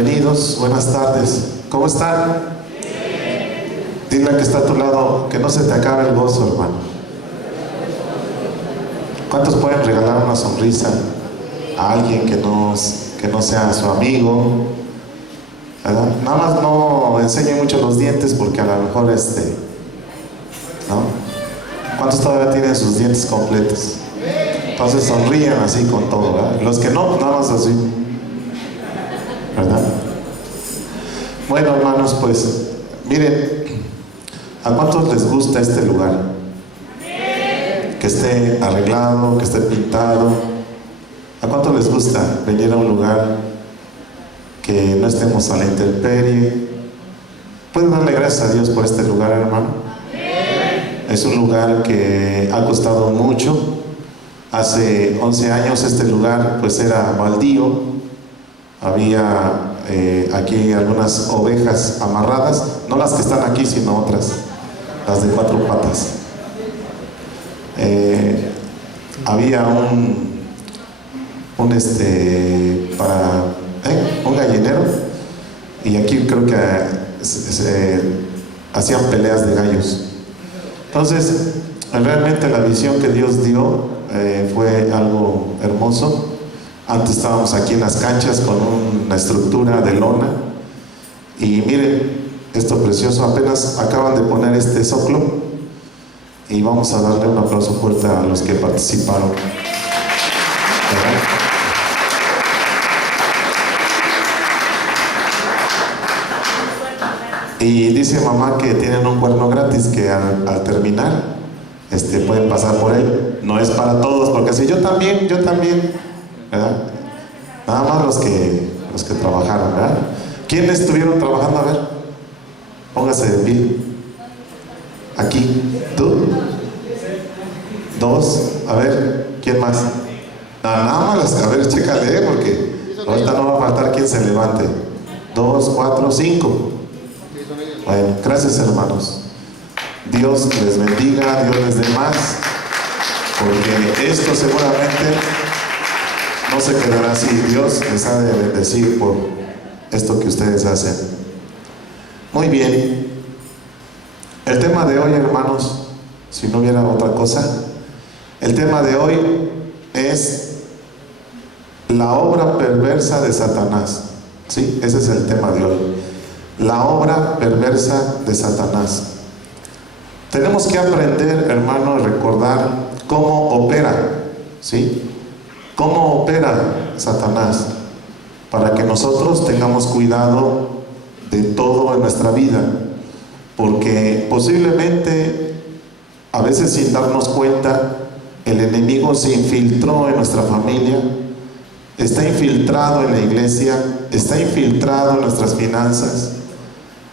bienvenidos, buenas tardes. ¿Cómo están? Dile al que está a tu lado que no se te acabe el gozo, hermano. ¿Cuántos pueden regalar una sonrisa a alguien que no sea su amigo? ¿Verdad? Nada más no enseñen mucho los dientes porque a lo mejor ¿no? ¿Cuántos todavía tienen sus dientes completos? Entonces sonrían así con todo, ¿verdad? Los que no, nada más así, ¿verdad? Bueno, hermanos, pues miren, ¿a cuántos les gusta este lugar? Que esté arreglado, que esté pintado. ¿A cuántos les gusta venir a un lugar que no estemos a la intemperie? ¿Pueden darle gracias a Dios por este lugar, hermano? Es un lugar que ha costado mucho. Hace 11 años este lugar pues era baldío. Había aquí algunas ovejas amarradas, no las que están aquí, sino otras, las de 4 patas. Había un gallinero, y aquí creo que se hacían peleas de gallos. Entonces, realmente la visión que Dios dio fue algo hermoso. Antes estábamos aquí en las canchas con una estructura de lona, y miren esto precioso, apenas acaban de poner este zócalo, y vamos a darle un aplauso fuerte a los que participaron. ¿Verdad? Y dice mamá que tienen un cuerno gratis, que al terminar pueden pasar por él. No es para todos, porque si yo también, ¿verdad? Nada más los que trabajaron, ¿verdad? ¿Quiénes estuvieron trabajando? A ver, póngase de pie. Aquí, ¿tú? 2, a ver, ¿quién más? Nada más, a ver, chécale, porque ahorita no va a faltar quien se levante. 2, 4, 5. Bueno, gracias, hermanos. Dios les bendiga, Dios les dé más, porque esto seguramente no se quedará así. Dios les ha de bendecir por esto que ustedes hacen. Muy bien. El tema de hoy, hermanos, si no hubiera otra cosa, el tema de hoy es la obra perversa de Satanás. ¿Sí? Ese es el tema de hoy. La obra perversa de Satanás. Tenemos que aprender, hermano, a recordar cómo opera, ¿sí? Cómo opera Satanás, para que nosotros tengamos cuidado de todo en nuestra vida, porque posiblemente, a veces sin darnos cuenta, el enemigo se infiltró en nuestra familia, está infiltrado en la iglesia, está infiltrado en nuestras finanzas,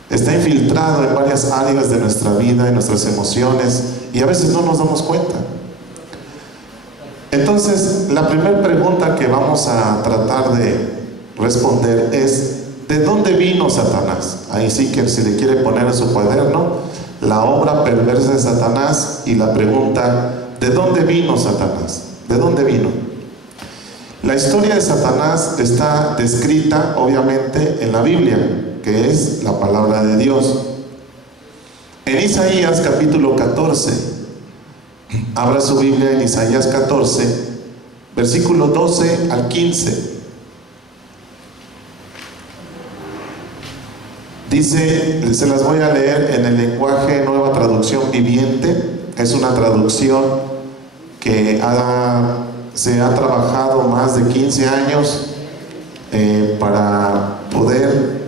está infiltrado en varias áreas de nuestra vida, en nuestras emociones, y a veces no nos damos cuenta. Entonces, la primera pregunta que vamos a tratar de responder es: ¿de dónde vino Satanás? Ahí sí que si le quiere poner en su cuaderno, la obra perversa de Satanás, y la pregunta: ¿de dónde vino Satanás? ¿De dónde vino? La historia de Satanás está descrita, obviamente, en la Biblia, que es la palabra de Dios. En Isaías capítulo 14, abra su Biblia en Isaías 14, versículo 12 al 15. Dice, se las voy a leer en el lenguaje Nueva Traducción Viviente. Es una traducción que se ha trabajado más de 15 años para poder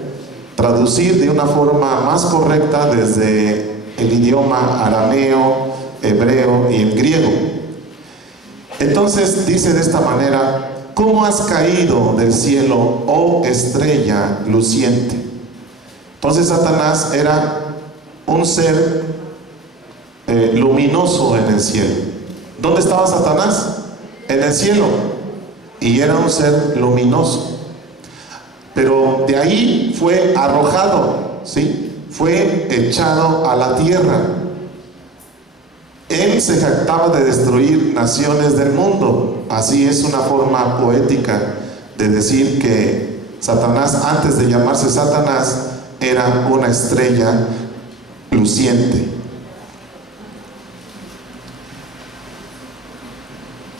traducir de una forma más correcta desde el idioma arameo, hebreo y el griego. Entonces dice de esta manera: ¿cómo has caído del cielo, oh estrella luciente? Entonces Satanás era un ser luminoso en el cielo. ¿Dónde estaba Satanás? En el cielo. Y era un ser luminoso. Pero de ahí fue arrojado, ¿sí? Fue echado a la tierra. Él se jactaba de destruir naciones del mundo. Así es una forma poética de decir que Satanás, antes de llamarse Satanás, era una estrella luciente.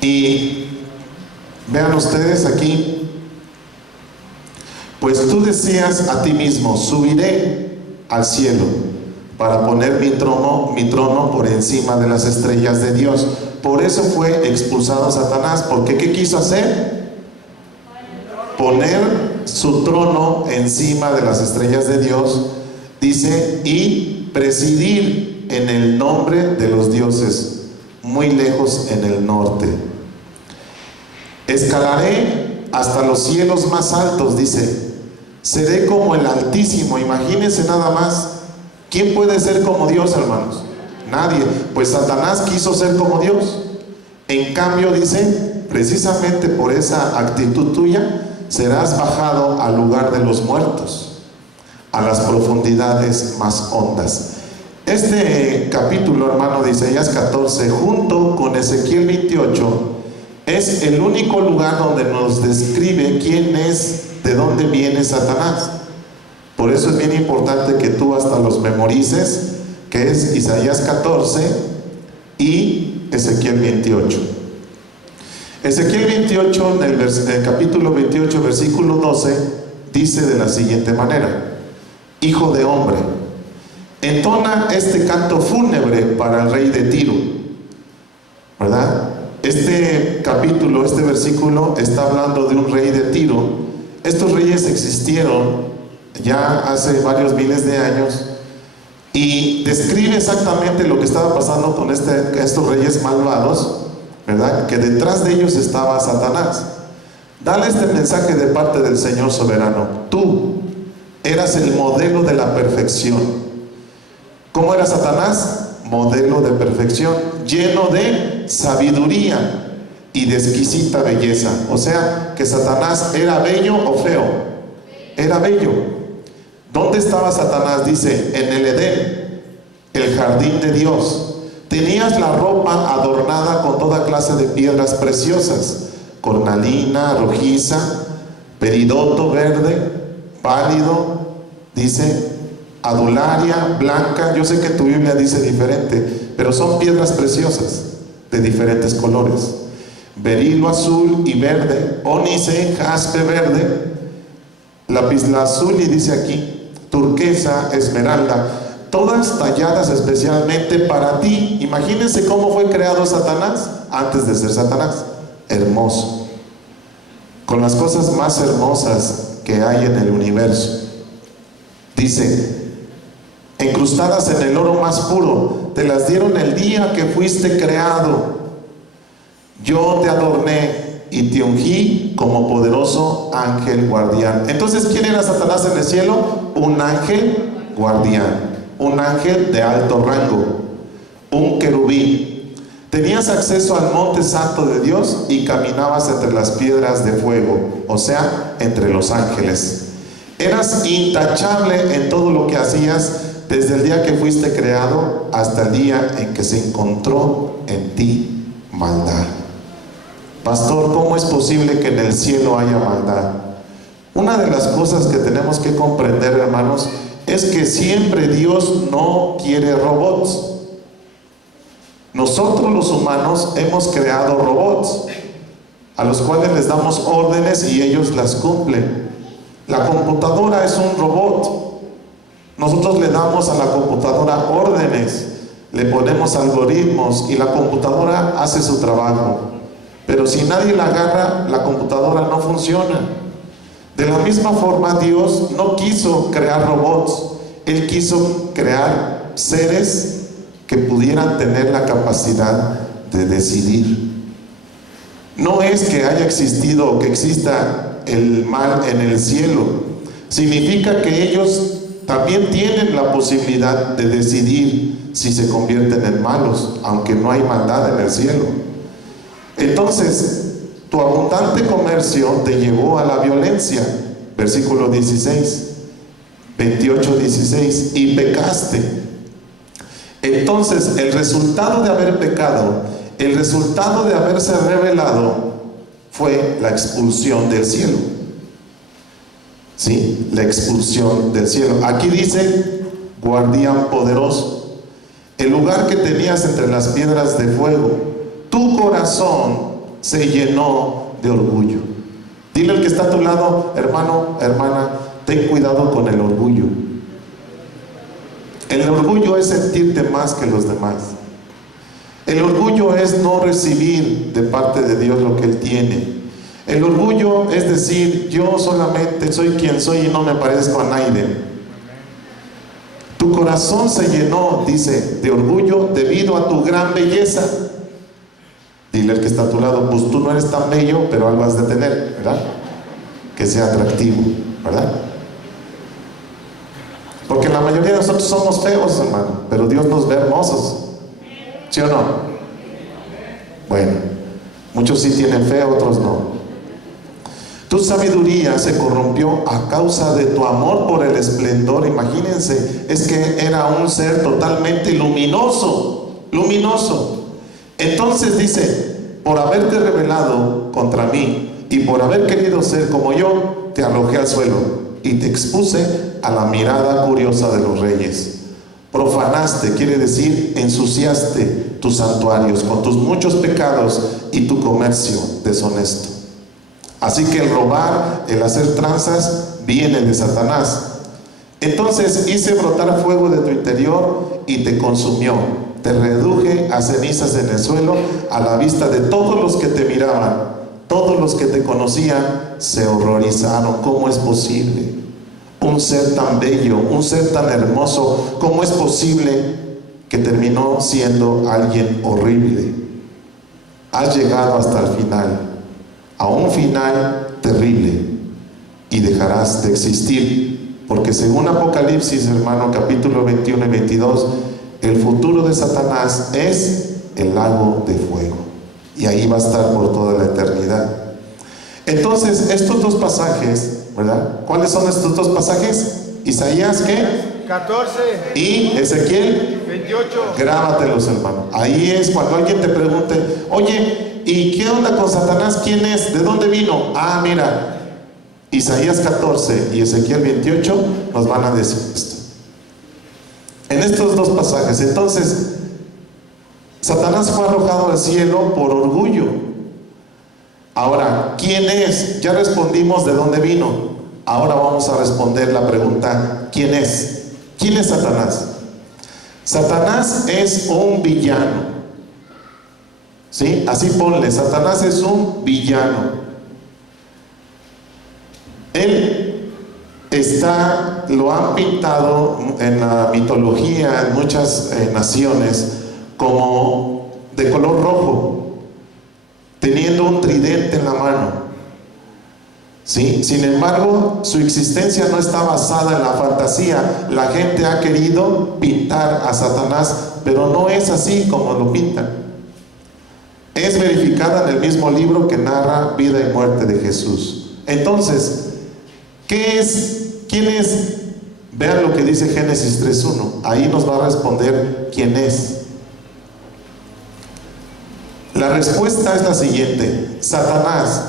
Y vean ustedes aquí, pues tú decías a ti mismo, subiré al cielo para poner mi trono por encima de las estrellas de Dios. Por eso fue expulsado Satanás, porque ¿qué quiso hacer? Poner su trono encima de las estrellas de Dios, dice, y presidir en el nombre de los dioses, muy lejos en el norte. Escalaré hasta los cielos más altos, dice, seré como el Altísimo. Imagínense nada más, ¿quién puede ser como Dios, hermanos? Nadie. Pues Satanás quiso ser como Dios. En cambio, dice, precisamente por esa actitud tuya, serás bajado al lugar de los muertos, a las profundidades más hondas. Este capítulo, hermano, de Isaías 14, junto con Ezequiel 28, es el único lugar donde nos describe quién es, de dónde viene Satanás. Por eso es bien importante que tú hasta los memorices, que es Isaías 14 y Ezequiel 28. Ezequiel 28, en el capítulo 28, versículo 12, dice de la siguiente manera: Hijo de hombre, entona este canto fúnebre para el rey de Tiro. ¿Verdad? Este capítulo, este versículo está hablando de un rey de Tiro. Estos reyes existieron ya hace varios miles de años y describe exactamente lo que estaba pasando con estos reyes malvados, ¿verdad? Que detrás de ellos estaba Satanás. Dale este mensaje de parte del Señor soberano: tú eras el modelo de la perfección. ¿Cómo era Satanás? Modelo de perfección, lleno de sabiduría y de exquisita belleza. O sea, que Satanás era bello o feo. Era bello. ¿Dónde estaba Satanás? Dice, en el Edén, el jardín de Dios. Tenías la ropa adornada con toda clase de piedras preciosas: cornalina, rojiza, peridoto verde, pálido, dice, adularia, blanca. Yo sé que tu Biblia dice diferente, pero son piedras preciosas de diferentes colores: berilo azul y verde, ónice, jaspe verde, lapislázuli, dice aquí, turquesa, esmeralda, todas talladas especialmente para ti. Imagínense cómo fue creado Satanás antes de ser Satanás. Hermoso, con las cosas más hermosas que hay en el universo. Dice, incrustadas en el oro más puro, te las dieron el día que fuiste creado. Yo te adorné y te ungí como poderoso ángel guardián. Entonces, ¿quién era Satanás en el cielo? Un ángel guardián, un ángel de alto rango, un querubín. Tenías acceso al monte santo de Dios y caminabas entre las piedras de fuego, o sea, entre los ángeles. Eras intachable en todo lo que hacías, desde el día que fuiste creado hasta el día en que se encontró en ti maldad. Pastor, ¿cómo es posible que en el cielo haya maldad? Una de las cosas que tenemos que comprender, hermanos, es que siempre Dios no quiere robots. Nosotros los humanos hemos creado robots a los cuales les damos órdenes y ellos las cumplen. La computadora es un robot. Nosotros le damos a la computadora órdenes, le ponemos algoritmos y la computadora hace su trabajo. Pero si nadie la agarra, la computadora no funciona. De la misma forma, Dios no quiso crear robots. Él quiso crear seres que pudieran tener la capacidad de decidir. No es que haya existido o que exista el mal en el cielo. Significa que ellos también tienen la posibilidad de decidir si se convierten en malos, aunque no hay maldad en el cielo. Entonces, tu abundante comercio te llevó a la violencia. Versículo 16, 28, 16, y pecaste. Entonces, el resultado de haber pecado, el resultado de haberse rebelado, fue la expulsión del cielo. ¿sí? La expulsión del cielo. Aquí dice guardián poderoso, el lugar que tenías entre las piedras de fuego, tu corazón se llenó de orgullo. Dile al que está a tu lado, hermano, hermana, ten cuidado con el orgullo. El orgullo es sentirte más que los demás. El orgullo es no recibir de parte de Dios lo que Él tiene. El orgullo es decir, yo solamente soy quien soy y no me parezco a nadie. Tu corazón se llenó, dice, de orgullo debido a tu gran belleza. Dile al que está a tu lado, pues tú no eres tan bello, pero algo has de tener, ¿verdad? Que sea atractivo, ¿verdad? Porque la mayoría de nosotros somos feos, hermano, pero Dios nos ve hermosos. ¿Sí o no? Bueno, muchos sí tienen fe, otros no. Tu sabiduría se corrompió a causa de tu amor por el esplendor. Imagínense, es que era un ser totalmente luminoso, luminoso. Entonces dice, por haberte rebelado contra mí y por haber querido ser como yo, te arrojé al suelo y te expuse a la mirada curiosa de los reyes. Profanaste, quiere decir, ensuciaste tus santuarios con tus muchos pecados y tu comercio deshonesto. Así que el robar, el hacer tranzas, viene de Satanás. Entonces hice brotar fuego de tu interior y te consumió. Te reduje a cenizas en el suelo a la vista de todos los que te miraban. Todos los que te conocían se horrorizaron. ¿Cómo es posible? Un ser tan bello, un ser tan hermoso, ¿cómo es posible que terminó siendo alguien horrible? Has llegado hasta el final, a un final terrible, y dejarás de existir, porque según Apocalipsis, hermano, capítulo 21 y 22, el futuro de Satanás es el lago de fuego, y ahí va a estar por toda la eternidad. Entonces, estos dos pasajes, ¿verdad? ¿Cuáles son estos dos pasajes? Isaías, ¿qué? 14 y Ezequiel 28. Grábatelos, hermano. Ahí es cuando alguien te pregunte, oye, ¿y qué onda con Satanás? ¿Quién es? ¿De dónde vino? Ah, mira, Isaías 14 y Ezequiel 28 nos van a decir esto. En estos dos pasajes, entonces, Satanás fue arrojado al cielo por orgullo. Ahora, ¿quién es? Ya respondimos de dónde vino. Ahora vamos a responder la pregunta, ¿quién es? ¿Quién es Satanás? Satanás es un villano. ¿Sí? Así ponle, Satanás es un villano. Él lo han pintado en la mitología, en muchas naciones, como de color rojo, teniendo un tridente en la mano. ¿Sí? Sin embargo, su existencia no está basada en la fantasía. La gente ha querido pintar a Satanás, pero no es así como lo pintan. Es verificada en el mismo libro que narra vida y muerte de Jesús. Entonces, ¿qué es? ¿Quién es? Vean lo que dice Génesis 3:1. Ahí nos va a responder quién es. La respuesta es la siguiente. Satanás,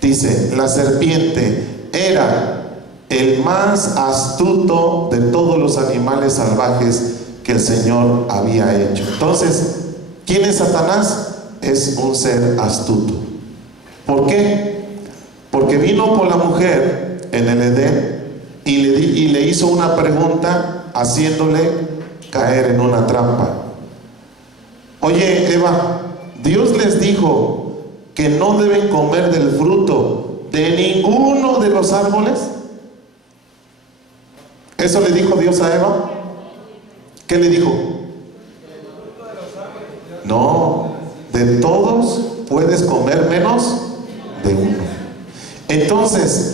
dice, la serpiente era el más astuto de todos los animales salvajes que el Señor había hecho. Entonces, ¿quién es Satanás? Es un ser astuto. ¿Por qué? Porque vino con la mujer en el Edén y le hizo una pregunta haciéndole caer en una trampa. Oye, Eva, Dios les dijo que no deben comer del fruto de ninguno de los árboles. ¿Eso le dijo Dios a Eva? ¿Qué le dijo? No, de todos puedes comer menos de uno. Entonces,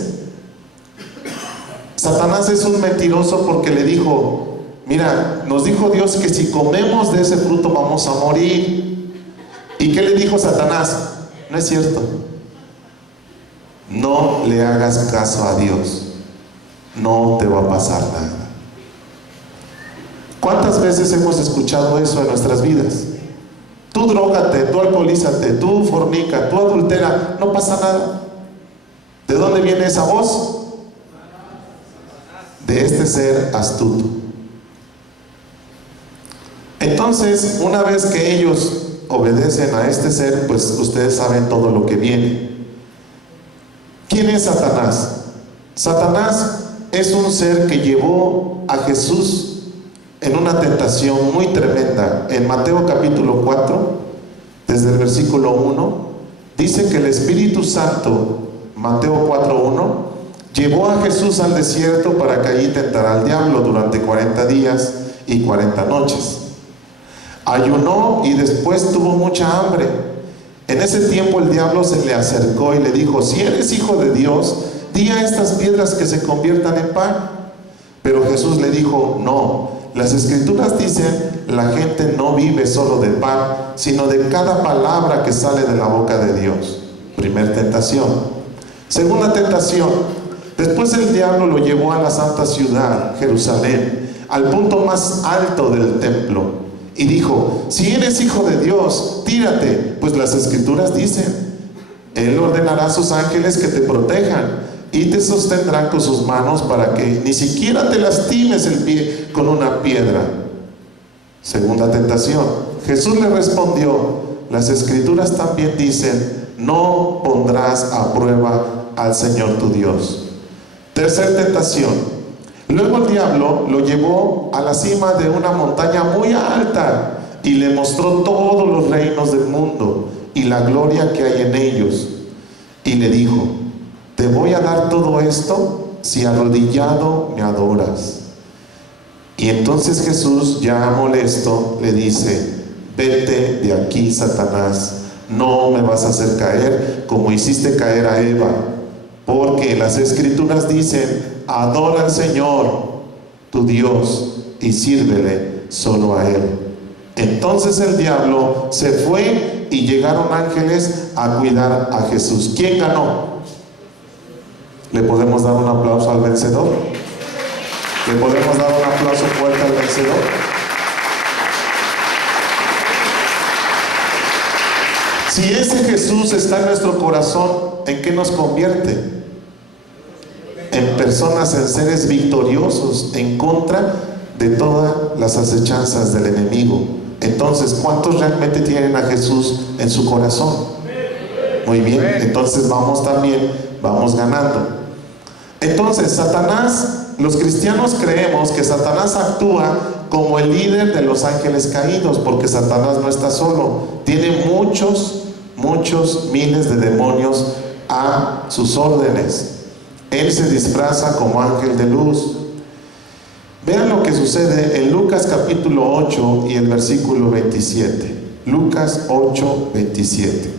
Satanás es un mentiroso porque le dijo, mira, nos dijo Dios que si comemos de ese fruto vamos a morir. ¿Y qué le dijo Satanás? No es cierto. No le hagas caso a Dios. No te va a pasar nada. ¿Cuántas veces hemos escuchado eso en nuestras vidas? Tú drógate, tú alcoholízate, tú fornica, tú adultera, no pasa nada. ¿De dónde viene esa voz? de este ser astuto. Entonces, una vez que ellos obedecen a este ser, pues ustedes saben todo lo que viene. ¿Quién es Satanás? Satanás es un ser que llevó a Jesús en una tentación muy tremenda. En Mateo capítulo 4, desde el versículo 1, dice que el Espíritu Santo, Mateo 4:1, llevó a Jesús al desierto para que allí tentara al diablo durante 40 días y 40 noches. Ayunó y después tuvo mucha hambre. En ese tiempo el diablo se le acercó y le dijo: si eres hijo de Dios, di a estas piedras que se conviertan en pan. Pero Jesús le dijo: no, las Escrituras dicen, la gente no vive solo de pan, sino de cada palabra que sale de la boca de Dios. Primer tentación. Segunda tentación. Después el diablo lo llevó a la santa ciudad, Jerusalén, al punto más alto del templo, y dijo: si eres hijo de Dios, tírate, pues las Escrituras dicen, Él ordenará a sus ángeles que te protejan y te sostendrán con sus manos para que ni siquiera te lastimes el pie con una piedra. Segunda tentación. Jesús le respondió: las Escrituras también dicen, no pondrás a prueba al Señor tu Dios. Tercera tentación. Luego el diablo lo llevó a la cima de una montaña muy alta y le mostró todos los reinos del mundo y la gloria que hay en ellos. Y le dijo: te voy a dar todo esto si arrodillado me adoras. Y entonces Jesús, ya molesto, le dice: vete de aquí, Satanás, no me vas a hacer caer como hiciste caer a Eva, porque las Escrituras dicen, adora al Señor tu Dios y sírvele solo a Él. Entonces el diablo se fue y llegaron ángeles a cuidar a Jesús. ¿Quién ganó? ¿Le podemos dar un aplauso al vencedor? ¿Le podemos dar un aplauso fuerte al vencedor? Si ese Jesús está en nuestro corazón, ¿en qué nos convierte? En personas, en seres victoriosos en contra de todas las acechanzas del enemigo. Entonces, ¿cuántos realmente tienen a Jesús en su corazón? Muy bien, entonces vamos ganando. Entonces, Satanás, los cristianos creemos que Satanás actúa como el líder de los ángeles caídos, porque Satanás no está solo, tiene muchos miles de demonios a sus órdenes. Él se disfraza como ángel de luz. Vean lo que sucede en Lucas capítulo 8 y el versículo 27. Lucas 8, 27.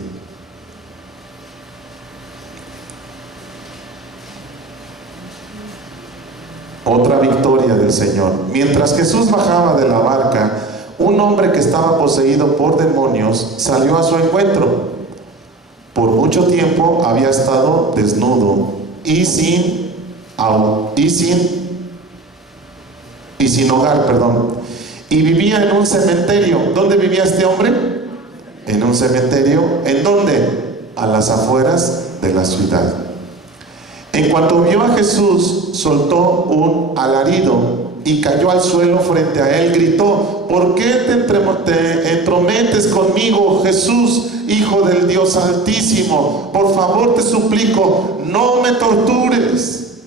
Otra victoria del Señor. Mientras Jesús bajaba de la barca, un hombre que estaba poseído por demonios salió a su encuentro. Por mucho tiempo había estado desnudo y sin hogar, y vivía en un cementerio. ¿Dónde vivía este hombre? En un cementerio. ¿En dónde? A las afueras de la ciudad. En cuanto vio a Jesús, soltó un alarido y cayó al suelo frente a él. Gritó: ¿por qué te entrometes conmigo, Jesús, Hijo del Dios Altísimo? Por favor, te suplico, no me tortures.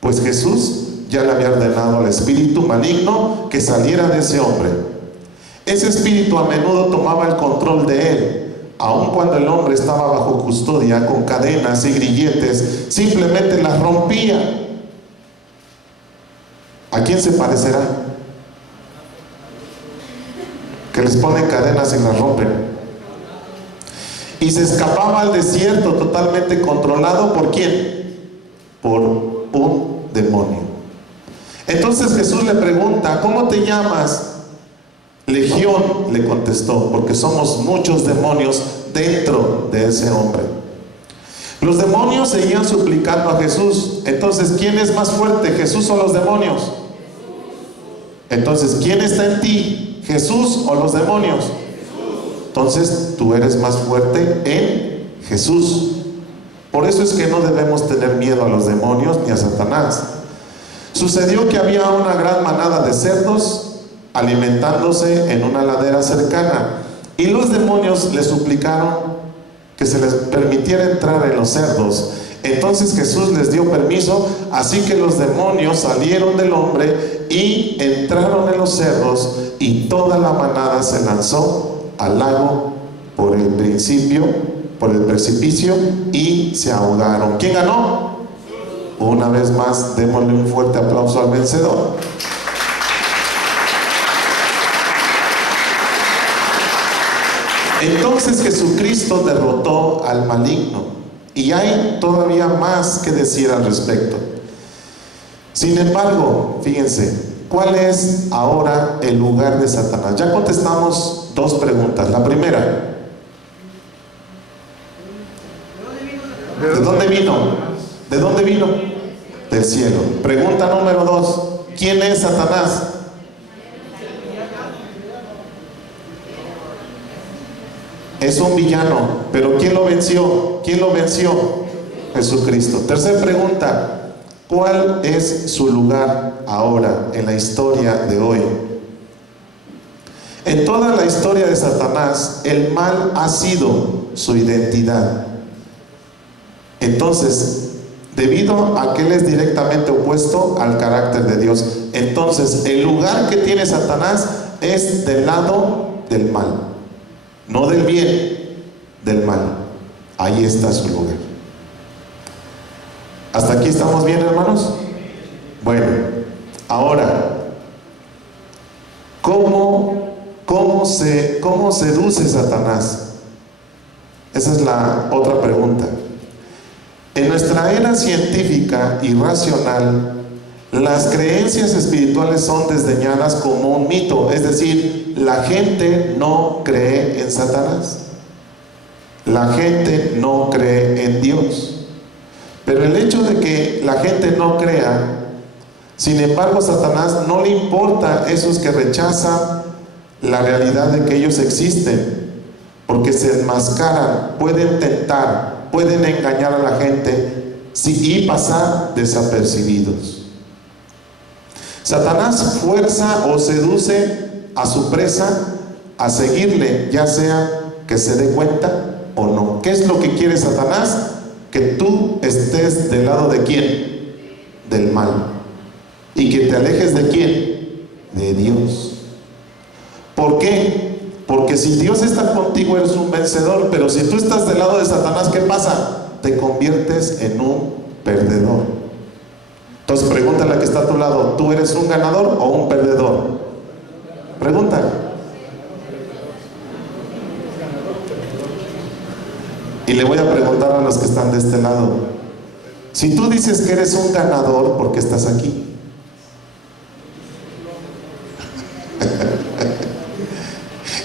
Pues Jesús ya le había ordenado al espíritu maligno que saliera de ese hombre. Ese espíritu a menudo tomaba el control de él, aun cuando el hombre estaba bajo custodia con cadenas y grilletes, simplemente las rompía. ¿A quién se parecerá? Que les ponen cadenas y las rompen. Y se escapaba al desierto totalmente controlado. ¿Por quién? Por un demonio. Entonces Jesús le pregunta: ¿cómo te llamas? Legión, le contestó, porque somos muchos demonios dentro de ese hombre. Los demonios seguían suplicando a Jesús. Entonces, ¿quién es más fuerte, Jesús o los demonios? Entonces, ¿quién está en ti, Jesús o los demonios? Entonces, tú eres más fuerte en Jesús. Por eso es que no debemos tener miedo a los demonios ni a Satanás. Sucedió que había una gran manada de cerdos alimentándose en una ladera cercana, y los demonios le suplicaron que se les permitiera entrar en los cerdos. Entonces Jesús les dio permiso, así que los demonios salieron del hombre y entraron en los cerdos, y toda la manada se lanzó al lago por el precipicio, y se ahogaron. ¿Quién ganó? Una vez más, démosle un fuerte aplauso al vencedor. Entonces Jesucristo derrotó al maligno, y hay todavía más que decir al respecto. Sin embargo, fíjense, ¿cuál es ahora el lugar de Satanás? Ya contestamos dos preguntas. La primera, ¿de dónde vino? ¿De dónde vino? Del cielo. Pregunta número dos, ¿quién es Satanás? Es un villano, pero ¿quién lo venció? ¿Quién lo venció? Jesucristo. Tercera pregunta, ¿cuál es su lugar ahora en la historia de hoy? En toda la historia de Satanás, el mal ha sido su identidad. Entonces, debido a que él es directamente opuesto al carácter de Dios, entonces el lugar que tiene Satanás es del lado del mal. No del bien, del mal. Ahí está su lugar. ¿Hasta aquí estamos bien, hermanos? Bueno, ahora, ¿cómo seduce Satanás? Esa es la otra pregunta. En nuestra era científica y racional, las creencias espirituales son desdeñadas como un mito, es decir, la gente no cree en Satanás, la gente no cree en Dios. Pero el hecho de que la gente no crea, sin embargo, a Satanás no le importa esos que rechazan la realidad de que ellos existen, porque se enmascaran, pueden tentar, pueden engañar a la gente y pasar desapercibidos. Satanás fuerza o seduce a su presa a seguirle, ya sea que se dé cuenta o no. ¿Qué es lo que quiere Satanás? Que tú estés del lado de quién? Del mal. Y que te alejes de quién? De Dios. ¿Por qué? Porque si Dios está contigo eres un vencedor, pero si tú estás del lado de Satanás, ¿qué pasa? Te conviertes en un perdedor. Entonces pregúntale al que está a tu lado, ¿tú eres un ganador o un perdedor? Pregúntale. Y le voy a preguntar a los que están de este lado, si tú dices que eres un ganador, ¿por qué estás aquí?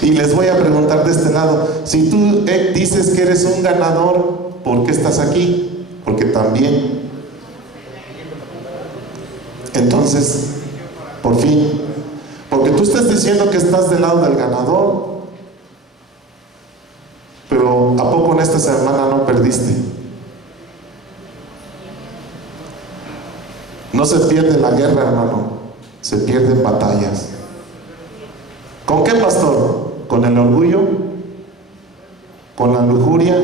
Y les voy a preguntar de este lado, si tú dices que eres un ganador, ¿por qué estás aquí? Porque también. Entonces, por fin, porque tú estás diciendo que estás del lado del ganador, pero ¿a poco en esta semana no perdiste? No se pierde la guerra, hermano, se pierden batallas. ¿Con qué, pastor? ¿Con el orgullo? ¿Con la lujuria?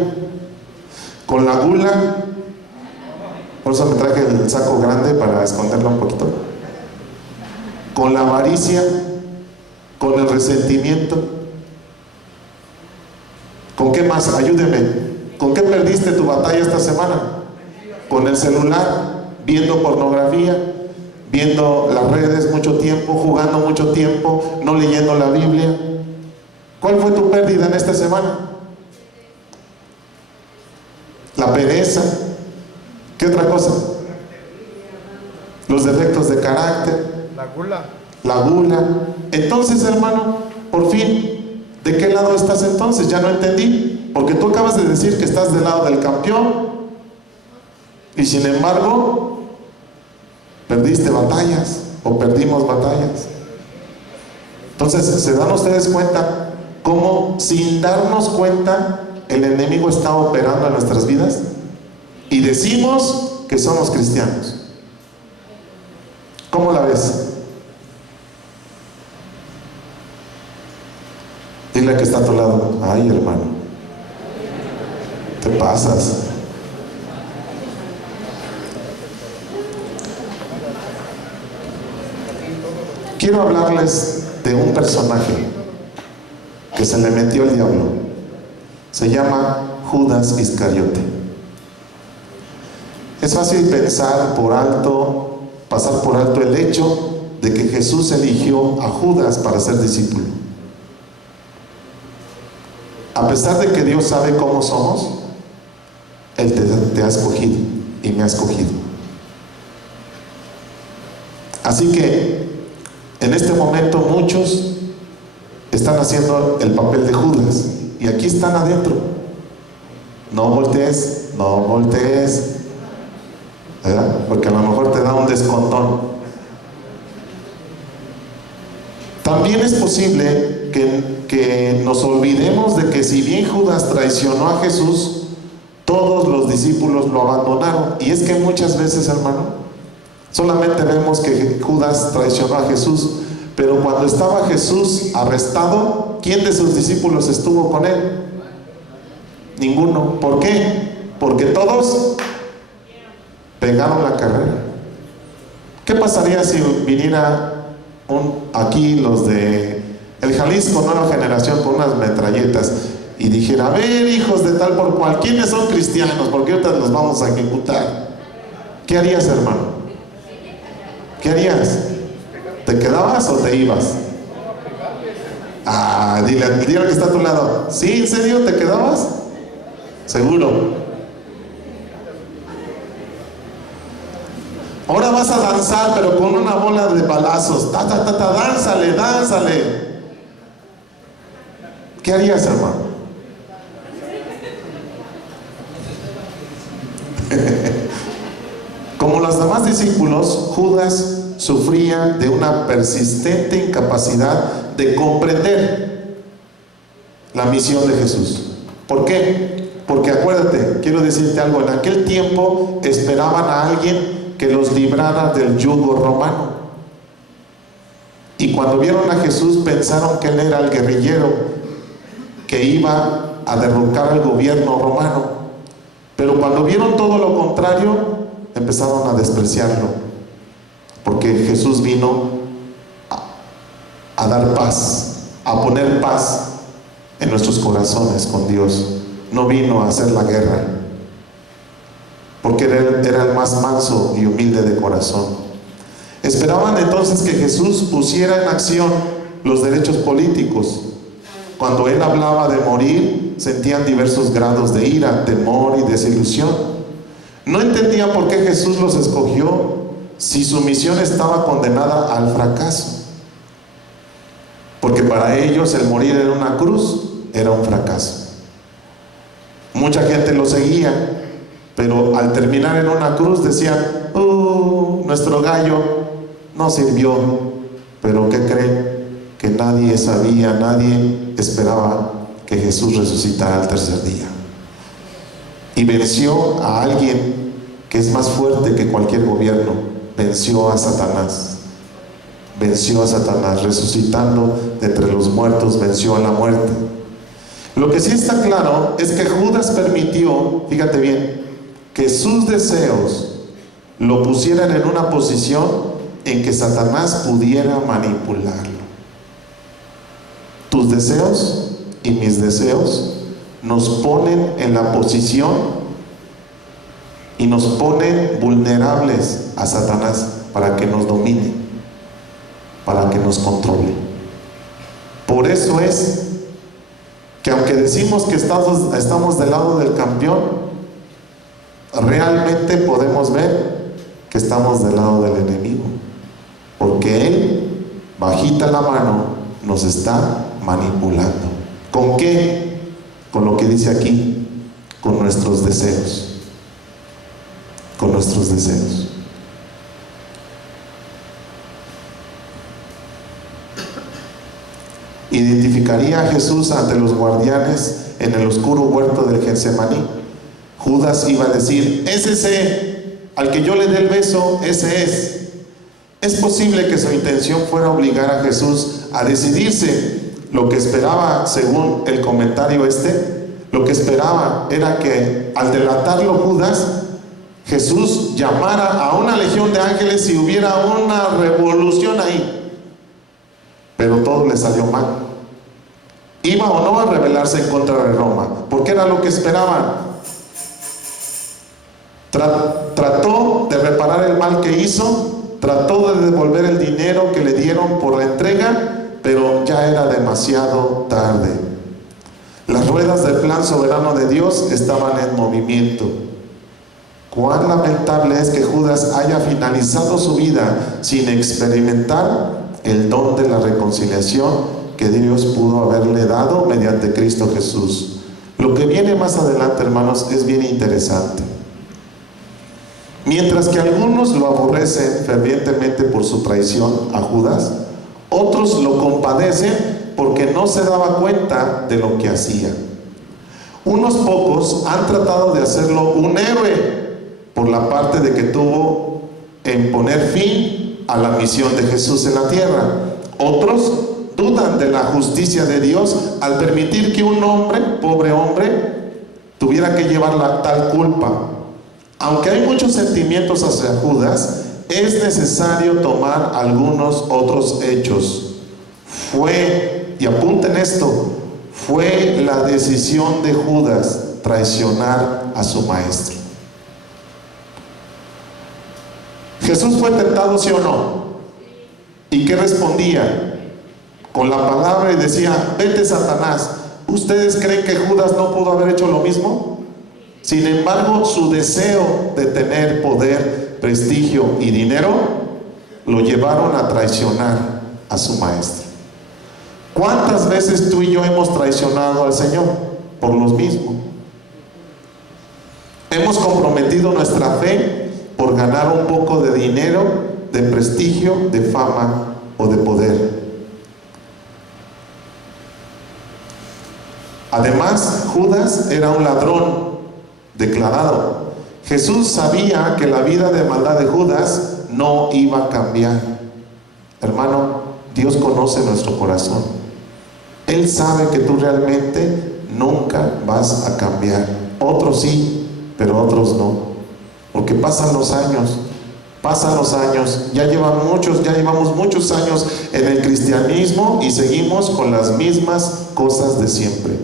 ¿Con la gula? Por eso me traje el saco grande para esconderlo un poquito. ¿Con la avaricia? ¿Con el resentimiento? ¿Con qué más? Ayúdeme. ¿Con qué perdiste tu batalla esta semana? ¿Con el celular? ¿Viendo pornografía? ¿Viendo las redes mucho tiempo? ¿Jugando mucho tiempo? ¿No leyendo la Biblia? ¿Cuál fue tu pérdida en esta semana? La pereza. ¿Qué otra cosa? Los defectos de carácter. La gula. La gula. Entonces, hermano, por fin, ¿de qué lado estás entonces? Ya no entendí. Porque tú acabas de decir que estás del lado del campeón. Y sin embargo, perdiste batallas. O perdimos batallas. Entonces, ¿se dan ustedes cuenta cómo sin darnos cuenta el enemigo está operando en nuestras vidas? Y decimos que somos cristianos. ¿Cómo la ves? Dile que está a tu lado: ay, hermano, te pasas. Quiero hablarles de un personaje que se le metió el diablo. Se llama Judas Iscariote. Es fácil pensar por alto, pasar por alto el hecho de que Jesús eligió a Judas para ser discípulo. A pesar de que Dios sabe cómo somos, Él te ha escogido y me ha escogido. Así que en este momento muchos están haciendo el papel de Judas y aquí están adentro. No voltees, no voltees, ¿verdad? Porque a lo mejor te da un descontón. También es posible que nos olvidemos de que si bien Judas traicionó a Jesús, todos los discípulos lo abandonaron. Y es que muchas veces, hermano, solamente vemos que Judas traicionó a Jesús, pero cuando estaba Jesús arrestado, ¿quién de sus discípulos estuvo con él? Ninguno. ¿Por qué? Porque todos pegaron la carrera. ¿Qué pasaría si viniera aquí los de el Jalisco Nueva Generación con unas metralletas y dijera: a ver, hijos de tal por cual, ¿quiénes son cristianos? Porque ahorita los vamos a ejecutar. ¿Qué harías, hermano? ¿Qué harías? ¿Te quedabas o te ibas? Dile al que está a tu lado: ¿sí, en serio te quedabas? ¿Seguro? Ahora vas a danzar, pero con una bola de balazos. Dánzale, dánzale. ¿Qué harías, hermano? Como los demás discípulos, Judas sufría de una persistente incapacidad de comprender la misión de Jesús. ¿Por qué? Porque acuérdate, quiero decirte algo: en aquel tiempo esperaban a alguien que los librara del yugo romano. Y cuando vieron a Jesús pensaron que él era el guerrillero que iba a derrocar al gobierno romano. Pero cuando vieron todo lo contrario, empezaron a despreciarlo, porque Jesús vino a dar paz, a poner paz en nuestros corazones con Dios. No vino a hacer la guerra, porque era el más manso y humilde de corazón. Esperaban entonces que Jesús pusiera en acción los derechos políticos. Cuando él hablaba de morir, sentían diversos grados de ira, temor y desilusión. No entendían por qué Jesús los escogió si su misión estaba condenada al fracaso. Porque para ellos el morir en una cruz era un fracaso. Mucha gente lo seguía, pero al terminar en una cruz decían: nuestro gallo no sirvió. Pero ¿qué creen? Que nadie sabía, nadie esperaba que Jesús resucitara al tercer día. Y venció a alguien que es más fuerte que cualquier gobierno. Venció a Satanás. Venció a Satanás, resucitando de entre los muertos, venció a la muerte. Lo que sí está claro es que Judas permitió, fíjate bien, que sus deseos lo pusieran en una posición en que Satanás pudiera manipularlo. Tus deseos y mis deseos nos ponen en la posición y nos ponen vulnerables a Satanás para que nos domine, para que nos controle. Por eso es que aunque decimos que estamos del lado del campeón, realmente podemos ver que estamos del lado del enemigo, porque él, bajita la mano, nos está manipulando. ¿Con qué? Con lo que dice aquí: con nuestros deseos. Con nuestros deseos. Identificaría a Jesús ante los guardianes en el oscuro huerto del Getsemaní. Judas iba a decir: ese al que yo le dé el beso, ese es. Es posible que su intención fuera obligar a Jesús a decidirse. Lo que esperaba, según el comentario lo que esperaba era que al delatarlo Judas, Jesús llamara a una legión de ángeles y hubiera una revolución ahí. Pero todo le salió mal. Iba o no a rebelarse en contra de Roma, porque era lo que esperaban. Trató de reparar el mal que hizo, trató de devolver el dinero que le dieron por la entrega, pero ya era demasiado tarde. Las ruedas del plan soberano de Dios estaban en movimiento. Cuán lamentable es que Judas haya finalizado su vida sin experimentar el don de la reconciliación que Dios pudo haberle dado mediante Cristo Jesús. Lo que viene más adelante, hermanos, es bien interesante. Mientras que algunos lo aborrecen fervientemente por su traición a Judas, otros lo compadecen porque no se daba cuenta de lo que hacía. Unos pocos han tratado de hacerlo un héroe por la parte de que tuvo en poner fin a la misión de Jesús en la tierra. Otros dudan de la justicia de Dios al permitir que un hombre, pobre hombre, tuviera que llevar la tal culpa. Aunque hay muchos sentimientos hacia Judas, es necesario tomar algunos otros hechos. Y apunten esto, fue la decisión de Judas traicionar a su maestro. ¿Jesús fue tentado, sí o no? ¿Y qué respondía? Con la palabra y decía: vete, Satanás. ¿Ustedes creen que Judas no pudo haber hecho lo mismo? Sin embargo, su deseo de tener poder, prestigio y dinero lo llevaron a traicionar a su maestro. ¿Cuántas veces tú y yo hemos traicionado al Señor por los mismos? Hemos comprometido nuestra fe por ganar un poco de dinero, de prestigio, de fama o de poder. Además, Judas era un ladrón declarado. Jesús sabía que la vida de maldad de Judas no iba a cambiar. Hermano, Dios conoce nuestro corazón. Él sabe que tú realmente nunca vas a cambiar. Otros sí, pero otros no. Porque pasan los años, ya llevamos muchos años en el cristianismo y seguimos con las mismas cosas de siempre.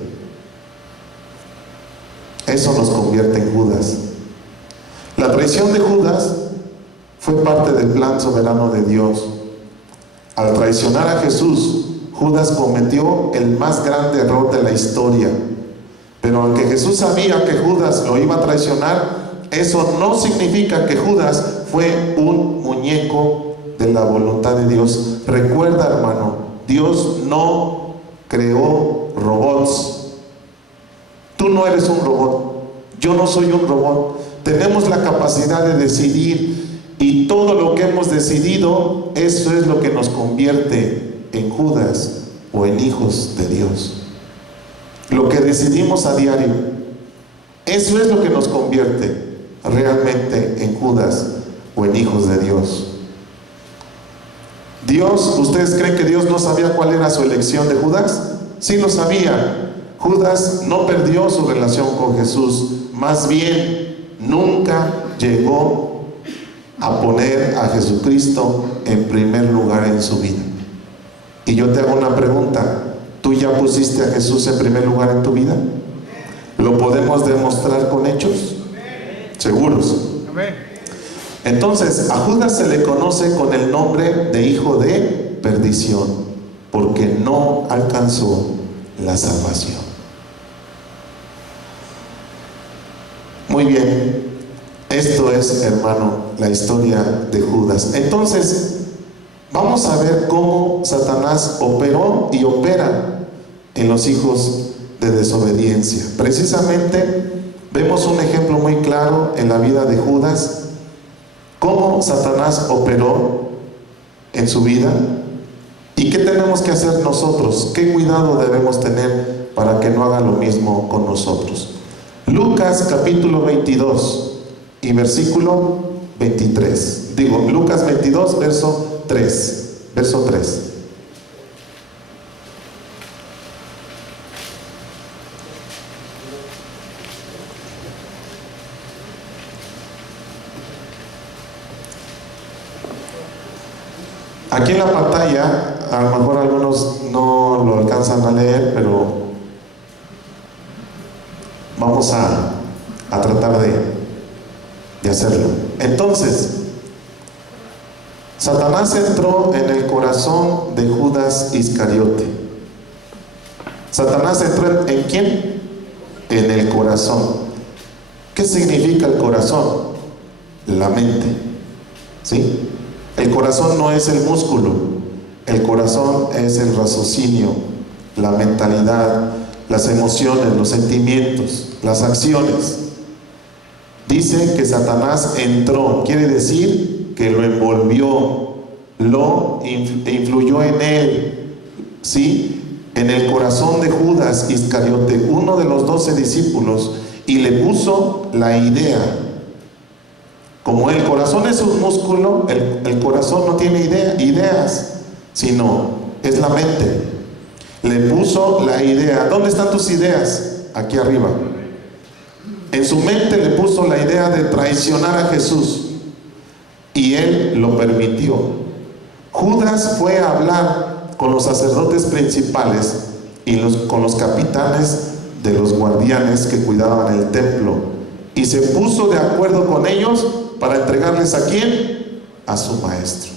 Eso nos convierte en Judas. La traición de Judas fue parte del plan soberano de Dios. Al traicionar a Jesús, Judas cometió el más grande error de la historia. Pero aunque Jesús sabía que Judas lo iba a traicionar, eso no significa que Judas fue un muñeco de la voluntad de Dios. Recuerda, hermano, Dios no creó robots. Tú no eres un robot, yo no soy un robot. Tenemos la capacidad de decidir, y todo lo que hemos decidido, eso es lo que nos convierte en Judas o en hijos de Dios. Lo que decidimos a diario, eso es lo que nos convierte realmente en Judas o en hijos de Dios. ¿Ustedes creen que Dios no sabía cuál era su elección de Judas? Sí lo sabía. Judas no perdió su relación con Jesús, más bien nunca llegó a poner a Jesucristo en primer lugar en su vida. Y yo te hago una pregunta: ¿tú ya pusiste a Jesús en primer lugar en tu vida? ¿Lo podemos demostrar con hechos? ¿Seguros? Entonces, a Judas se le conoce con el nombre de hijo de perdición, porque no alcanzó la salvación. Muy bien, esto es, hermano, la historia de Judas. Entonces, vamos a ver cómo Satanás operó y opera en los hijos de desobediencia. Precisamente vemos un ejemplo muy claro en la vida de Judas, cómo Satanás operó en su vida. ¿Y qué tenemos que hacer nosotros? ¿Qué cuidado debemos tener para que no haga lo mismo con nosotros? Lucas capítulo 22 y versículo 23. Digo, Lucas 22, verso 3. Verso 3. Aquí en la pantalla, a lo mejor algunos no lo alcanzan a leer, pero vamos a tratar de hacerlo. Entonces, Satanás entró en el corazón de Judas Iscariote. ¿Satanás entró en quién? En el corazón. ¿Qué significa el corazón? La mente. ¿Sí? El corazón no es el músculo, el corazón es el raciocinio, la mentalidad, las emociones, los sentimientos, las acciones. Dice que Satanás entró, quiere decir que lo envolvió, lo influyó en él, ¿sí? En el corazón de Judas Iscariote, uno de los 12 discípulos, y le puso la idea. Como el corazón es un músculo, el corazón no tiene ideas, sino es la mente. Le puso la idea. ¿Dónde están tus ideas? Aquí arriba. En su mente le puso la idea de traicionar a Jesús, y él lo permitió. Judas fue a hablar con los sacerdotes principales y con los capitanes de los guardianes que cuidaban el templo, y se puso de acuerdo con ellos para entregarles ¿a quién? A su maestro.